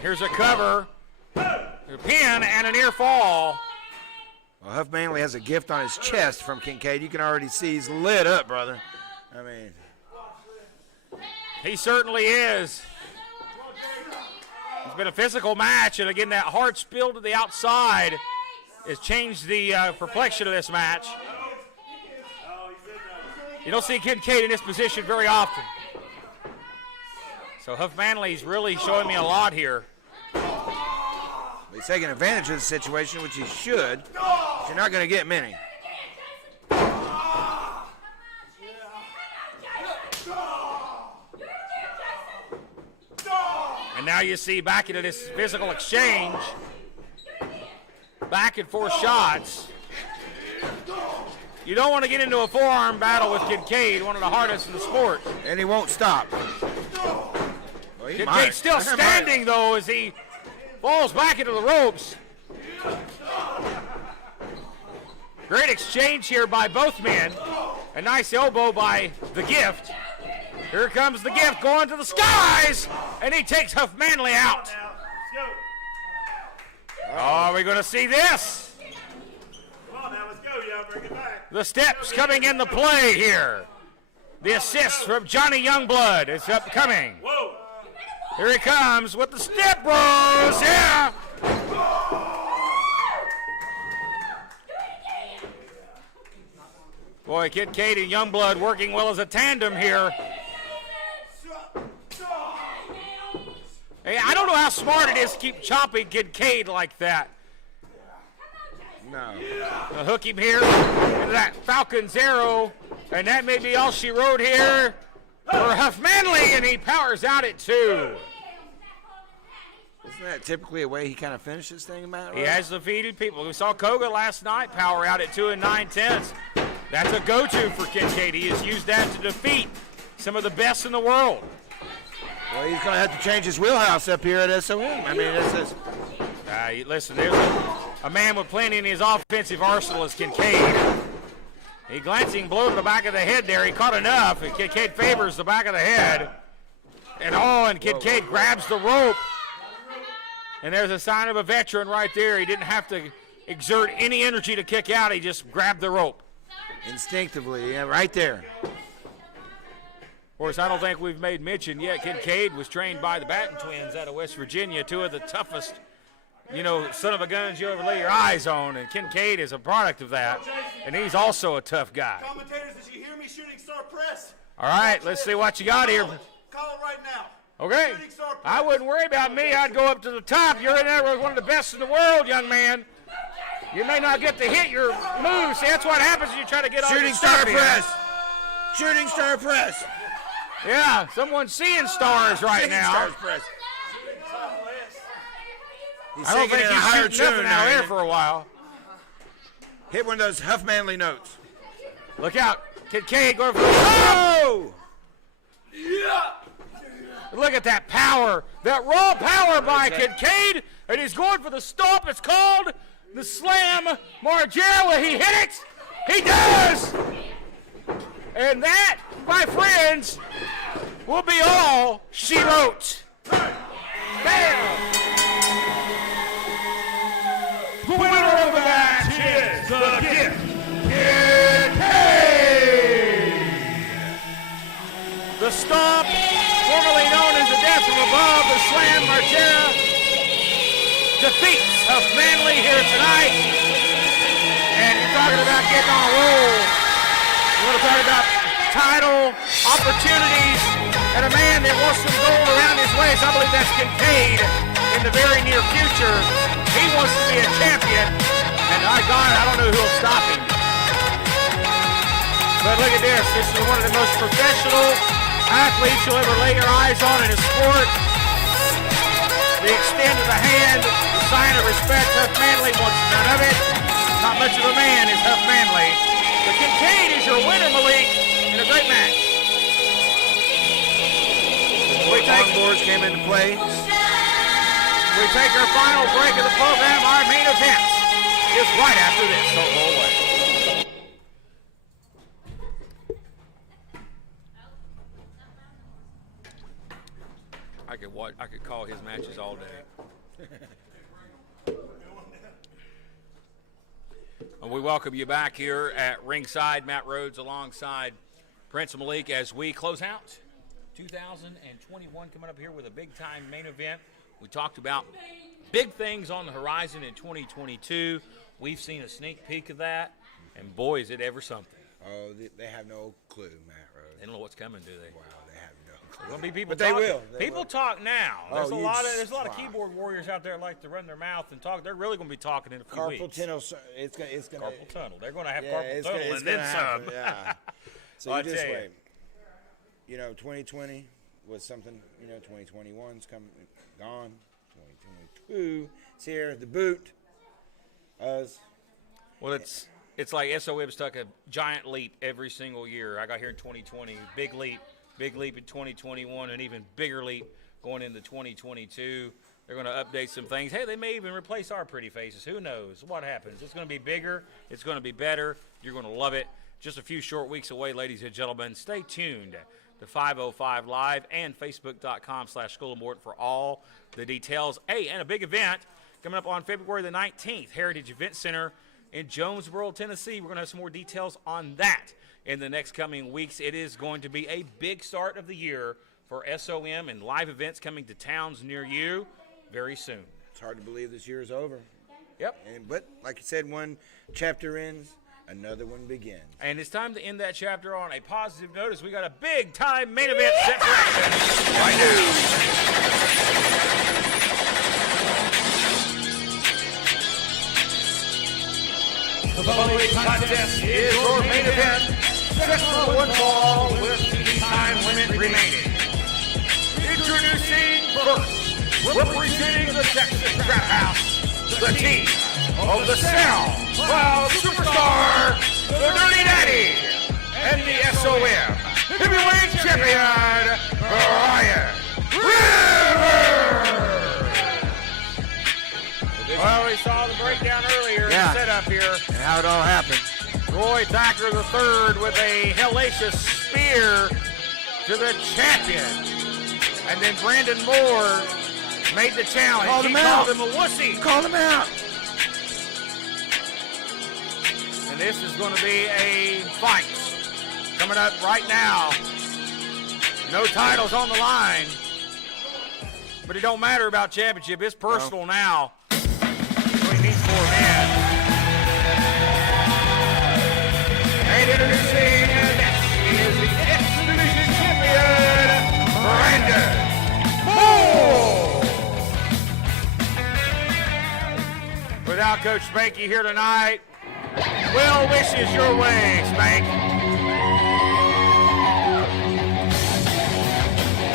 Here's a cover, a pin, and a near fall. Well, Huff Manley has a gift on his chest from Kincaid. You can already see he's lit up, brother. I mean, He certainly is. It's been a physical match, and again, that hard spill to the outside has changed the perplexion of this match. You don't see Kincaid in this position very often. So Huff Manley's really showing me a lot here. he's taking advantage of the situation, which he should. But you're not going to get many. And now you see back into this physical exchange. Back and forth shots. You don't want to get into a forearm battle with Kincaid, one of the hardest in the sport. And he won't stop. Well, he Kincaid might. still standing, though, as he falls back into the ropes. Great exchange here by both men. A nice elbow by the gift. Here comes the gift going to the skies, and he takes Huff Manley out. Oh, are we going to see this? Come on now, let's go, y'all. Bring it back. The steps coming into play here. The assist from Johnny Youngblood is upcoming. Whoa. Here he comes with the step bros. Yeah. Boy, Kincaid and Youngblood working well as a tandem here. Hey, I don't know how smart it is to keep chopping Kincaid like that. No. Hook him here into that Falcon's arrow, and that may be all she wrote here for Huff Manley, and he powers out at 2. Isn't that typically a way he kind of finishes things, Matt? He has defeated people. We saw Koga last night power out at 2 9/10. That's a go-to for Kincaid. He has used that to defeat some of the best in the world. Well, he's going to have to change his wheelhouse up here at SOM. I mean, it's Listen, there's a man with plenty in his offensive arsenal is Kincaid. He glancing blow to the back of the head there. He caught enough, and Kincaid favors the back of the head. And Kincaid grabs the rope. And there's a sign of a veteran right there. He didn't have to exert any energy to kick out. He just grabbed the rope. instinctively, yeah, right there. course, I don't think we've made mention yet. Kincaid was trained by the Batten twins out of West Virginia, two of the toughest, son of a guns you ever lay your eyes on. And Kincaid is a product of that, and he's also a tough guy. Commentators, did you hear me? Shooting star press. All right, let's see what you got here. Call it right now. Okay. Shooting star press. I wouldn't worry about me. I'd go up to the top. You're in there with one of the best in the world, young man. You may not get to hit your moves. See, that's what happens when you try to get on Shooting your star stuff here. press. Shooting star press. Yeah, someone's seeing stars right Shooting now. star press. He's I don't singing think in a he's higher shooting nothing tune out now, there ain't for a while. he? Hit one of those Huff Manley notes. Look out. Kincaid going for the oh! Look at that power. That raw power by Kincaid. And he's going for the stomp. It's called the slam. Margera, will he hit it? He does! And that, my friends, will be all she wrote. Bam! The winner of the match is the Kincaid. The stomp, formerly known as the death from above, the slam, Margera defeats Huff Manley here tonight. And you're talking about getting on a roll. You want to talk about title, opportunities, and a man that wants some gold around his waist. I believe that's Kincaid in the very near future. He wants to be a champion, and I don't know who'll stop him. But look at this. This is one of the most professional athletes you'll ever lay your eyes on in a sport. The extent of the hand, the sign of respect. Huff Manley wants none of it. Not much of a man is Huff Manley. But Kincaid is your winner, Malik, in a great match. Boards came into play. We take our final break of the program. Our main event is right after this. Don't go away. I could call his matches all day. And we welcome you back here at ringside. Matt Rhodes alongside Prince Malik as we close out 2021, coming up here with a big-time main event. We talked about big things on the horizon in 2022. We've seen a sneak peek of that, and boy, is it ever something. Oh, they have no clue, Matt Rhodes. They don't know what's coming, do they? Wow, they have no clue. There's gonna be people But they talking. will. They People will. talk now. There's Oh, a you lot of try. keyboard warriors out there that like to run their mouth and talk. They're really going to be talking in a few Carpal weeks. tunnel. It's gonna. Carpal tunnel. They're going to have Yeah, carpal it's tunnel gonna, and then happen, some. Yeah. So I'll you just tell you. wait. 2020 was something. 2021's gone. 2022 it's here. The boot. Us. Well, it's like SOM's took a giant leap every single year. I got here in 2020, big leap in 2021, an even bigger leap going into 2022. They're going to update some things. Hey, they may even replace our pretty faces. Who knows what happens? It's going to be bigger. It's going to be better. You're going to love it. Just a few short weeks away, ladies and gentlemen. Stay tuned to 505 Live and Facebook.com/School of Morton for all the details. Hey, and a big event coming up on February the 19th, Heritage Event Center in Jonesboro, Tennessee. We're going to have some more details on that in the next coming weeks. It is going to be a big start of the year for SOM and live events coming to towns near you very soon. It's hard to believe this year is over. Yep. But like you said, one chapter ends, another one begins. And it's time to end that chapter on a positive note as we got a big-time main event set for action right now. The following contest is your main event, set for one fall with TV time limit remaining. Introducing first, representing the Texas Trap House, the team of the Cell, Cloud Superstar, the Dirty Daddy, and the SOM Heavyweight Champion, Ryan Rivers. Well, we saw the breakdown earlier in the setup here. And how it all happened. Roy Thacker III with a hellacious spear to the champion. And then Brandon Moore made the challenge. Called him Called him a wussy. Call him out. And this is going to be a fight coming up right now. No titles on the line. But it don't matter about championship. It's personal now between these four men. And introducing is the X-Division champion, Brandon Moore. Without Coach Spanky here tonight, well wishes your way, Spank.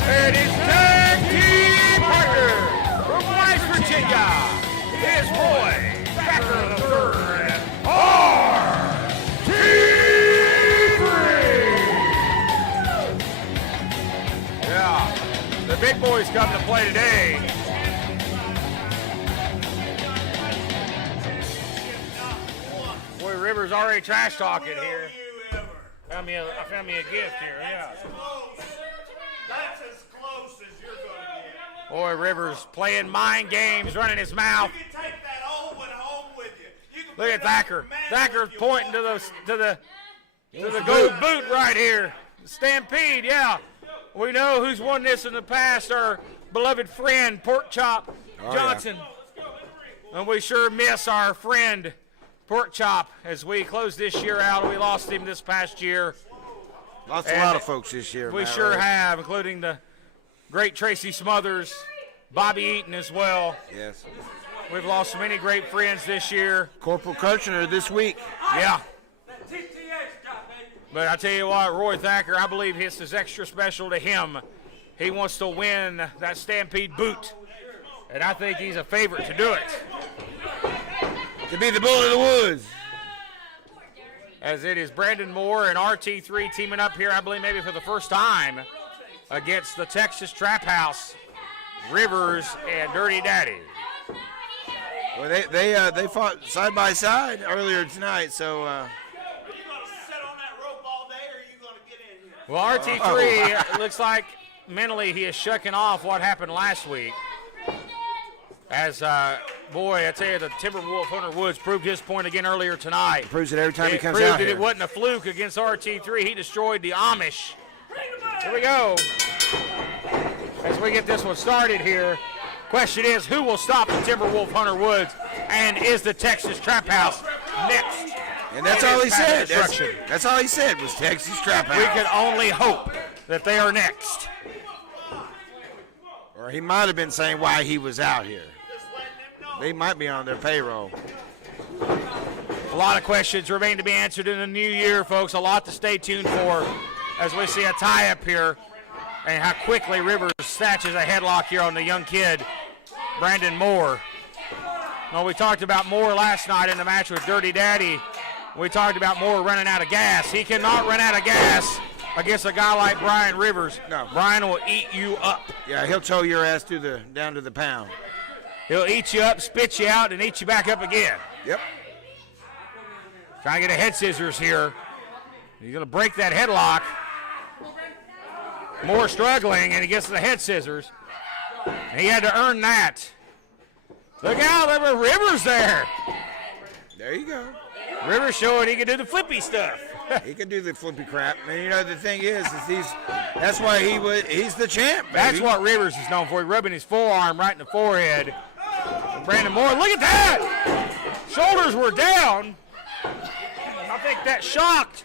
And his tag team partner from West Virginia is Roy Thacker III, RT3. Yeah, the big boys come to play today. Boy, Rivers already trash talking here. I found me a gift here, yeah. That's as close as you're going to get. Boy, Rivers playing mind games, running his mouth. You can take that old one home with you. You can Look at put it on Thacker. your mantle Thacker's if you pointing to want. the gold boot right here. Stampede, yeah. We know who's won this in the past. Our beloved friend Pork Chop Johnson. And we sure miss our friend Pork Chop as we close this year out. We lost him this past year. Lost a lot of folks this year. We Matt, sure right? have, including the great Tracy Smothers, Bobby Eaton as well. Yes. We've lost so many great friends this year. Corporal Kirchner this week. Yeah. But I tell you what, Roy Thacker, I believe this is extra special to him. He wants to win that Stampede boot, and I think he's a favorite to do it. To be the bull of the woods. As it is Brandon Moore and RT3 teaming up here, I believe maybe for the first time, against the Texas Trap House, Rivers and Dirty Daddy. Well, they fought side by side earlier tonight, so. Are you going to sit on that rope all day, or are you going to get in here? Well, RT3 looks like mentally he is shucking off what happened last week. As, boy, I tell you, the Timberwolf Hunter Woods proved his point again earlier tonight. Proves it every time he It comes proved out that here. it wasn't a fluke against RT3. He destroyed the Amish. Here we go. As we get this one started here, question is, who will stop the Timberwolf Hunter Woods, and is the Texas Trap House next? And that's in all he his path said. of destruction? That's all he said was Texas Trap House. We can only hope that they are next. Or he might have been saying why he was out here. They might be on their payroll. A lot of questions remain to be answered in the new year, folks. A lot to stay tuned for as we see a tie-up here and how quickly Rivers snatches a headlock here on the young kid, Brandon Moore. Well, we talked about Moore last night in the match with Dirty Daddy. We talked about Moore running out of gas. He cannot run out of gas against a guy like Brian Rivers. No. Brian will eat you up. Yeah, he'll tow your ass down to the pound. He'll eat you up, spit you out, and eat you back up again. Yep. Trying to get a head scissors here. He's going to break that headlock. Moore struggling, and he gets the head scissors. He had to earn that. Look out, there were Rivers there. There you go. Rivers showing he can do the flippy stuff. He can do the flippy crap. And you know the thing is that's why he's the champ, baby. That's what Rivers is known for. He's rubbing his forearm right in the forehead. And Brandon Moore, look at that! Shoulders were down. I think that shocked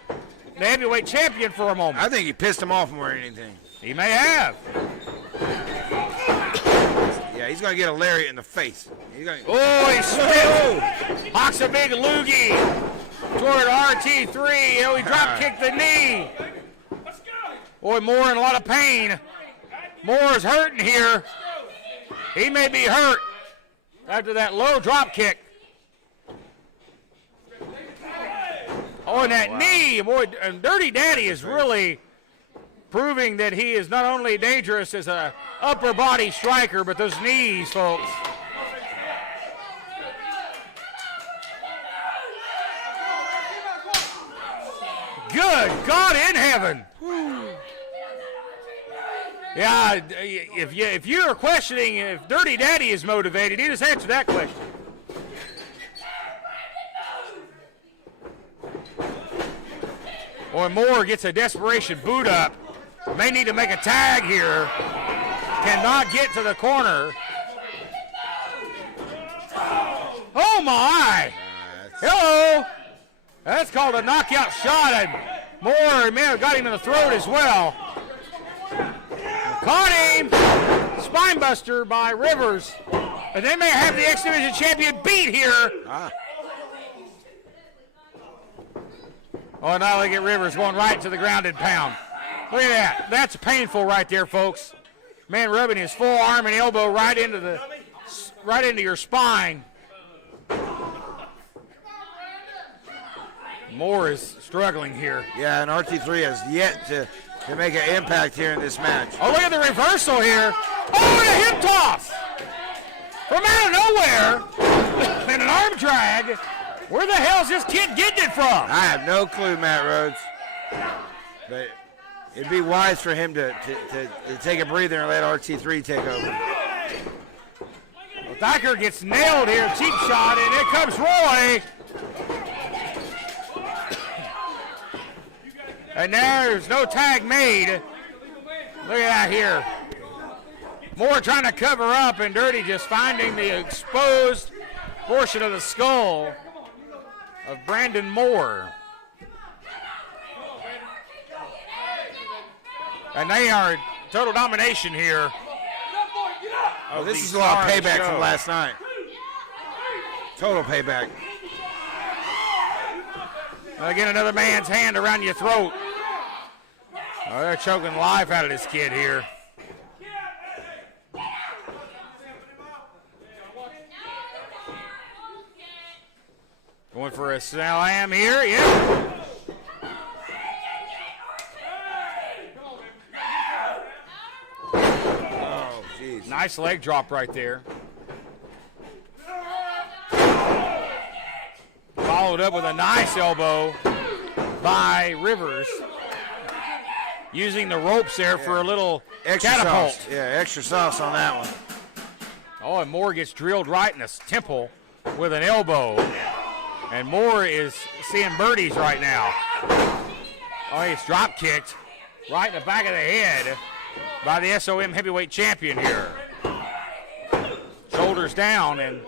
the heavyweight champion for a moment. I think he pissed him off more than anything. He may have. Yeah, he's going to get a lariat in the face. He's gonna, Oh, he spit. Hawks a big loogie toward RT3. Oh, he drop kicked the knee. Boy, Moore in a lot of pain. Moore's hurting here. He may be hurt after that low drop kick. Oh, and that knee. Boy, and Dirty Daddy is really proving that he is not only dangerous as a upper body striker, but those knees, folks. Good God in heaven. Yeah, if you're questioning if Dirty Daddy is motivated, he just answered that question. Boy, Moore gets a desperation boot up. May need to make a tag here. Cannot get to the corner. Oh my! Hello! That's called a knockout shot, and Moore may have got him in the throat as well. Caught him! Spinebuster by Rivers. And they may have the X Division champion beat here. Oh, now look at Rivers going right to the ground and pound. Look at that. That's painful right there, folks. Man rubbing his forearm and elbow right into your spine. Moore is struggling here. Yeah, and RT3 has yet to make an impact here in this match. Oh, look at the reversal here. Oh, and a hip toss. From out of nowhere. And an arm drag. Where the hell's this kid getting it from? I have no clue, Matt Rhodes. But it'd be wise for him to take a breather and let RT3 take over. Well, Thacker gets nailed here. Cheap shot, and here comes Roy. And there's no tag made. Look at that here. Moore trying to cover up, and Dirty just finding the exposed portion of the skull of Brandon Moore. And they are total domination here. Oh, this is a lot of payback from last night. Total payback. Again, another man's hand around your throat. Oh, they're choking the life out of this kid here. Going for a slam here, yeah. Oh, jeez. Nice leg drop right there. Followed up with a nice elbow by Rivers. Using the ropes there for a little Extra catapult. sauce. Yeah, extra sauce on that one. Oh, and Moore gets drilled right in the temple with an elbow. And Moore is seeing birdies right now. Oh, he's drop kicked right in the back of the head by the SOM heavyweight champion here. Shoulders down and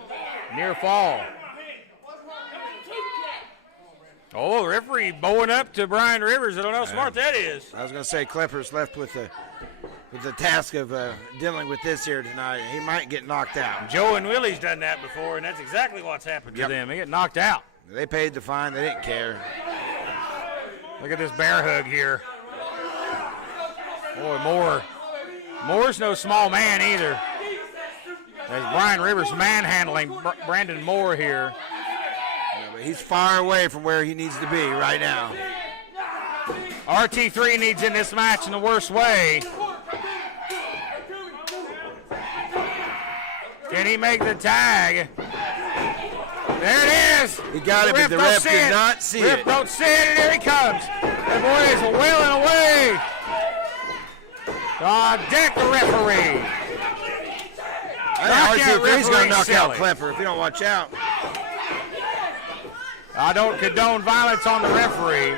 near fall. Oh, the referee bowing up to Brian Rivers. I don't know how smart that is. I was going to say Clippers left with the task of dealing with this here tonight. He might get knocked out. Joe and Willie's done that before, and that's exactly what's happened to them. They get knocked out. They paid the fine. They didn't care. Look at this bear hug here. Boy, Moore's no small man either. As Brian Rivers manhandling Brandon Moore here. Yeah, but he's far away from where he needs to be right now. RT3 needs in this match in the worst way. Can he make the tag? There it is. He got it, but the ref did not see it. Ref don't see it, and here he comes. The boy is wailing away. Deck the referee. I think RT3's going to knock out Klepper if you don't watch out. I don't condone violence on the referee,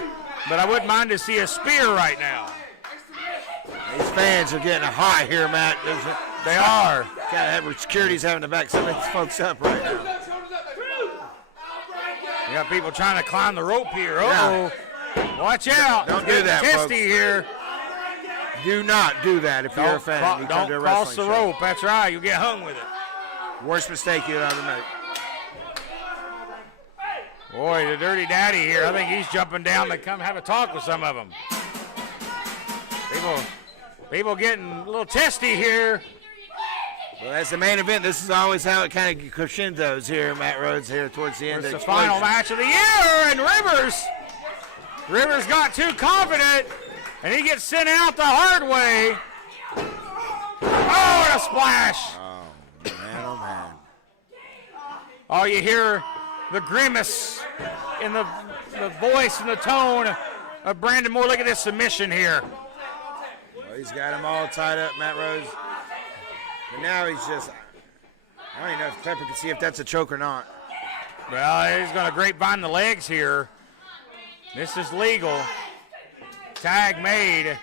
but I wouldn't mind to see a spear right now. These fans are getting hot here, Matt. They are. Security's having to back some of these folks up right now. You got people trying to climb the rope here. Uh-oh. Yeah. Watch out. Don't do that, testy folks. Here. Do not do that if you're a fan. Don't cross the rope. That's right. You'll get hung with it. Worst mistake you'll ever make. Boy, the Dirty Daddy here. I think he's jumping down to come have a talk with some of them. People getting a little testy here. Well, that's the main event. This is always how it kind of crescendos here, Matt Rhodes, here towards the end. It's the final match of the year, and Rivers got too confident, and he gets sent out the hard way. Oh, and a splash. Oh, man, oh, man. Oh, you hear the grimace in the voice and the tone of Brandon Moore. Look at this submission here. Well, he's got him all tied up, Matt Rhodes. But now he's just, I don't even know if Klepper can see if that's a choke or not. Well, he's going to grapevine the legs here. This is legal. Tag made.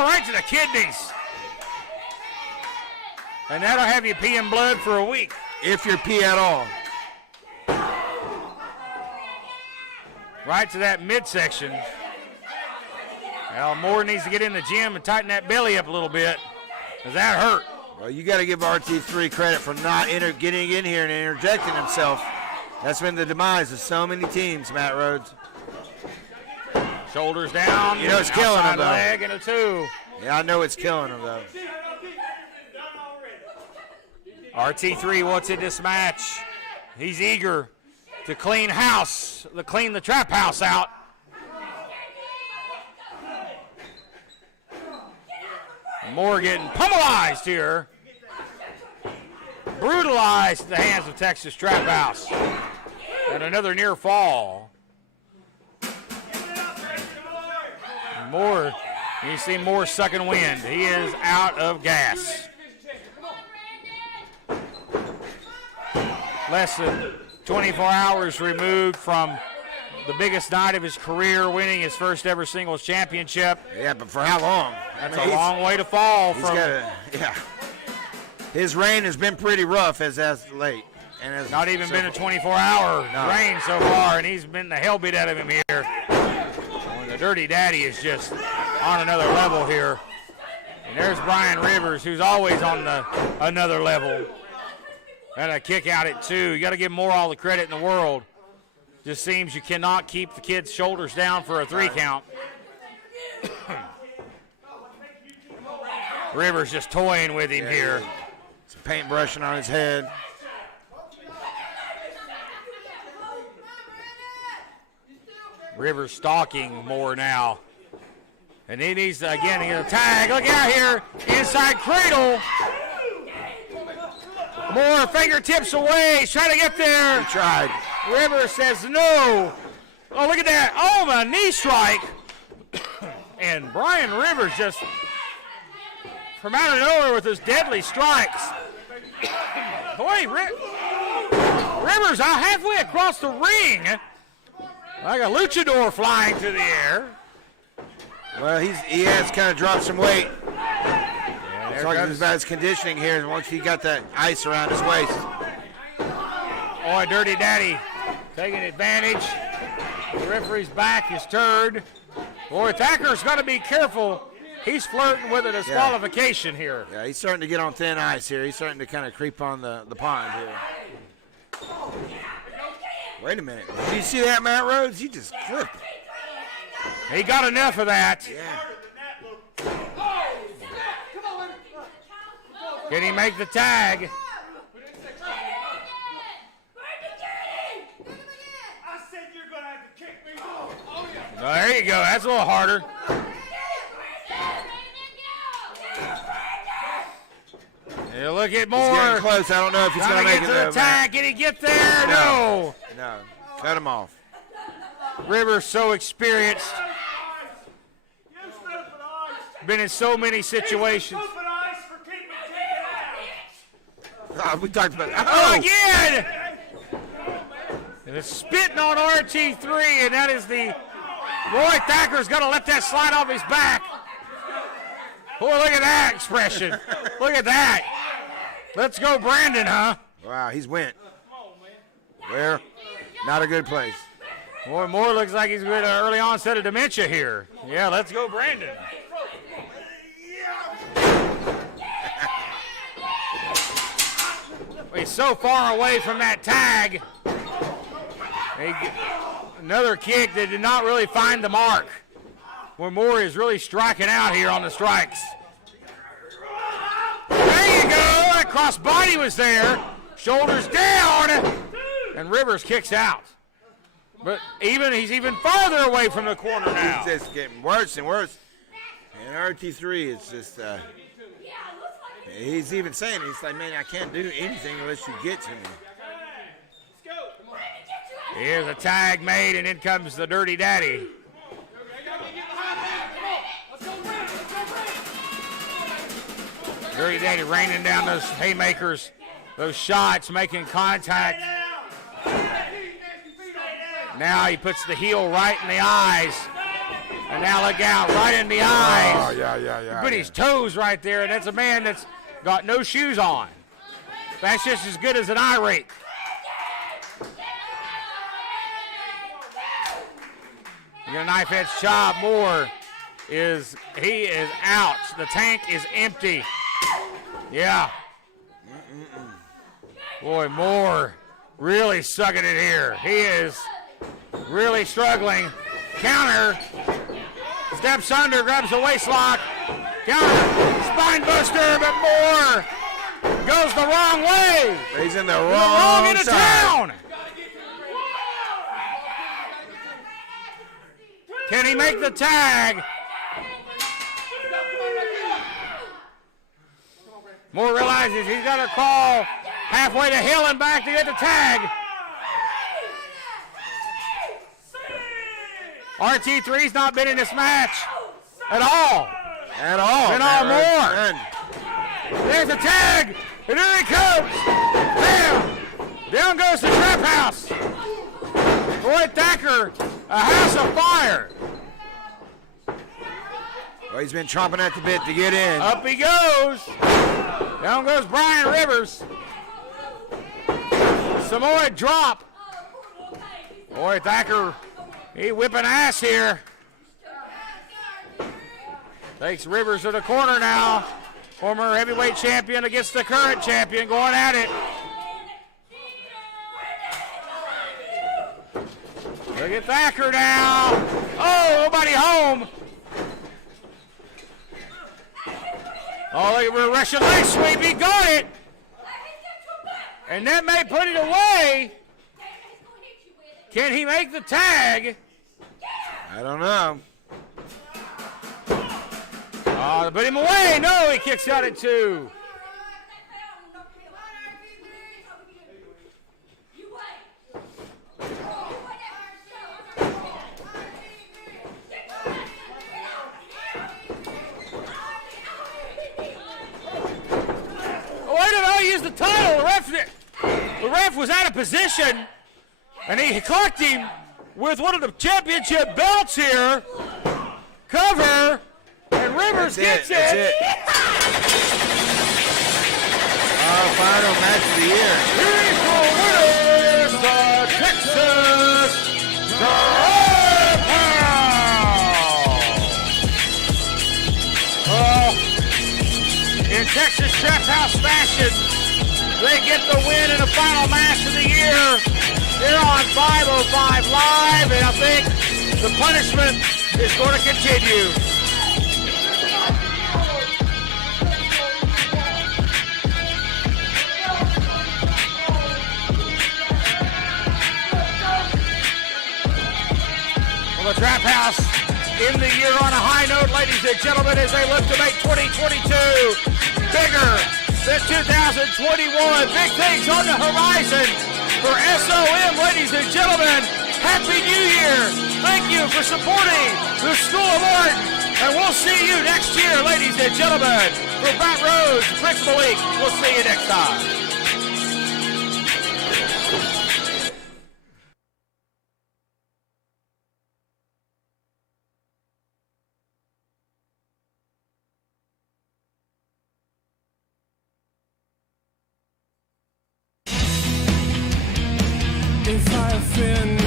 Oh, right to the kidneys. And that'll have you peeing blood for a week. If you pee at all. Right to that midsection. Well, Moore needs to get in the gym and tighten that belly up a little bit, because that hurt. Well, you got to give RT3 credit for not getting in here and interjecting himself. That's been the demise of so many teams, Matt Rhodes. Shoulders down. You know it's killing him, though. Leg and a 2. Yeah, I know it's killing him, though. RT3 wants in this match. He's eager to clean the trap house out. Moore getting pummelized here. Brutalized at the hands of Texas Trap House. And another near fall. Moore, you see Moore sucking wind. He is out of gas. Less than 24 hours removed from the biggest night of his career, winning his first ever singles championship. Yeah, but for how long? That's a long way to fall from. Yeah. His reign has been pretty rough as late. And has not even been a 24-hour reign so far, and he's been the hell beat out of him here. And the Dirty Daddy is just on another level here. And there's Brian Rivers, who's always on another level. And a kick out at 2. You got to give Moore all the credit in the world. Just seems you cannot keep the kid's shoulders down for a 3 count. Rivers just toying with him here. Some paint brushing on his head. Rivers stalking Moore now. And he needs to, again, he gonna tag. Look out here. Inside cradle. Moore fingertips away. He's trying to get there. He tried. Rivers says no. Oh, look at that. Oh, my knee strike. And Brian Rivers just from out of nowhere with his deadly strikes. Boy, Rivers out halfway across the ring. Like a luchador flying through the air. Well, he has kind of dropped some weight. It's like about his conditioning here once he got that ice around his waist. Boy, Dirty Daddy taking advantage. The referee's back is turned. Boy, Thacker's got to be careful. He's flirting with a disqualification here. Yeah, he's starting to get on thin ice here. He's starting to kind of creep on the pond here. Wait a minute. Did you see that, Matt Rhodes? He just flipped it. He got enough of that. Yeah. Can he make the tag? Oh, there you go. That's a little harder. Yeah, look at Moore. He's getting close. I don't know if he's going to make it to the tag. Can he get there? No. No. Cut him off. Rivers so experienced. Been in so many situations. We talked about Oh, again! And it's spitting on RT3, and that is the Roy Thacker's going to let that slide off his back. Boy, look at that expression. Look at that. Let's go, Brandon, huh? Wow, he's went. Where? Not a good place. Boy, Moore looks like he's been an early onset of dementia here. Yeah, let's go, Brandon. He's so far away from that tag. Another kick that did not really find the mark. Where Moore is really striking out here on the strikes. There you go. That cross body was there. Shoulders down. And Rivers kicks out. But he's even farther away from the corner now. It's just getting worse and worse. And RT3 is just, he's even saying, he's like, man, I can't do anything unless you get to me. Here's a tag made, and in comes the Dirty Daddy. Dirty Daddy raining down those haymakers, those shots, making contact. Now he puts the heel right in the eyes. And now look out, right in the eyes. Oh, yeah. Put his toes right there, and that's a man that's got no shoes on. That's just as good as an eye rake. You get a knife edge chop. Moore he is out. The tank is empty. Yeah. Boy, Moore really sucking it here. He is really struggling. Counter. Steps under, grabs the waist lock. Counter. Spine buster, but Moore goes the wrong way. He's in the Wrong wrong end of side. town. Can he make the tag? Moore realizes he's got to crawl halfway to hill and back to get the tag. RT3's not been in this match at all. At all. And all more. There's the tag, and here he comes. Bam! Down goes the trap house. Roy Thacker, a house of fire. Well, he's been chomping at the bit to get in. Up he goes. Down goes Brian Rivers. Samoa drop. Roy Thacker, he whipping ass here. Takes Rivers to the corner now. Former heavyweight champion against the current champion going at it. Look at Thacker now. Oh, nobody home. Oh, look at a Russian leg sweep. He got it. And that may put it away. Can he make the tag? I don't know. Oh, put him away. No, he kicks out at 2. Wait a minute, he used the title. The ref was out of position, and he caught him with one of the championship belts here. Cover, and Rivers gets it. That's it. Our final match of the year. Here for winners, the Texas Trap House. In Texas Trap House fashion, they get the win in the final match of the year. They're on 505 Live, and I think the punishment is going to continue. Well, the Trap House in the year on a high note, ladies and gentlemen, as they look to make 2022 bigger than 2021. Big things on the horizon for SOM, ladies and gentlemen. Happy New Year. Thank you for supporting the School of Morton. And we'll see you next year, ladies and gentlemen. For Bat Rose, Prince Malik, we'll see you next time. If I offend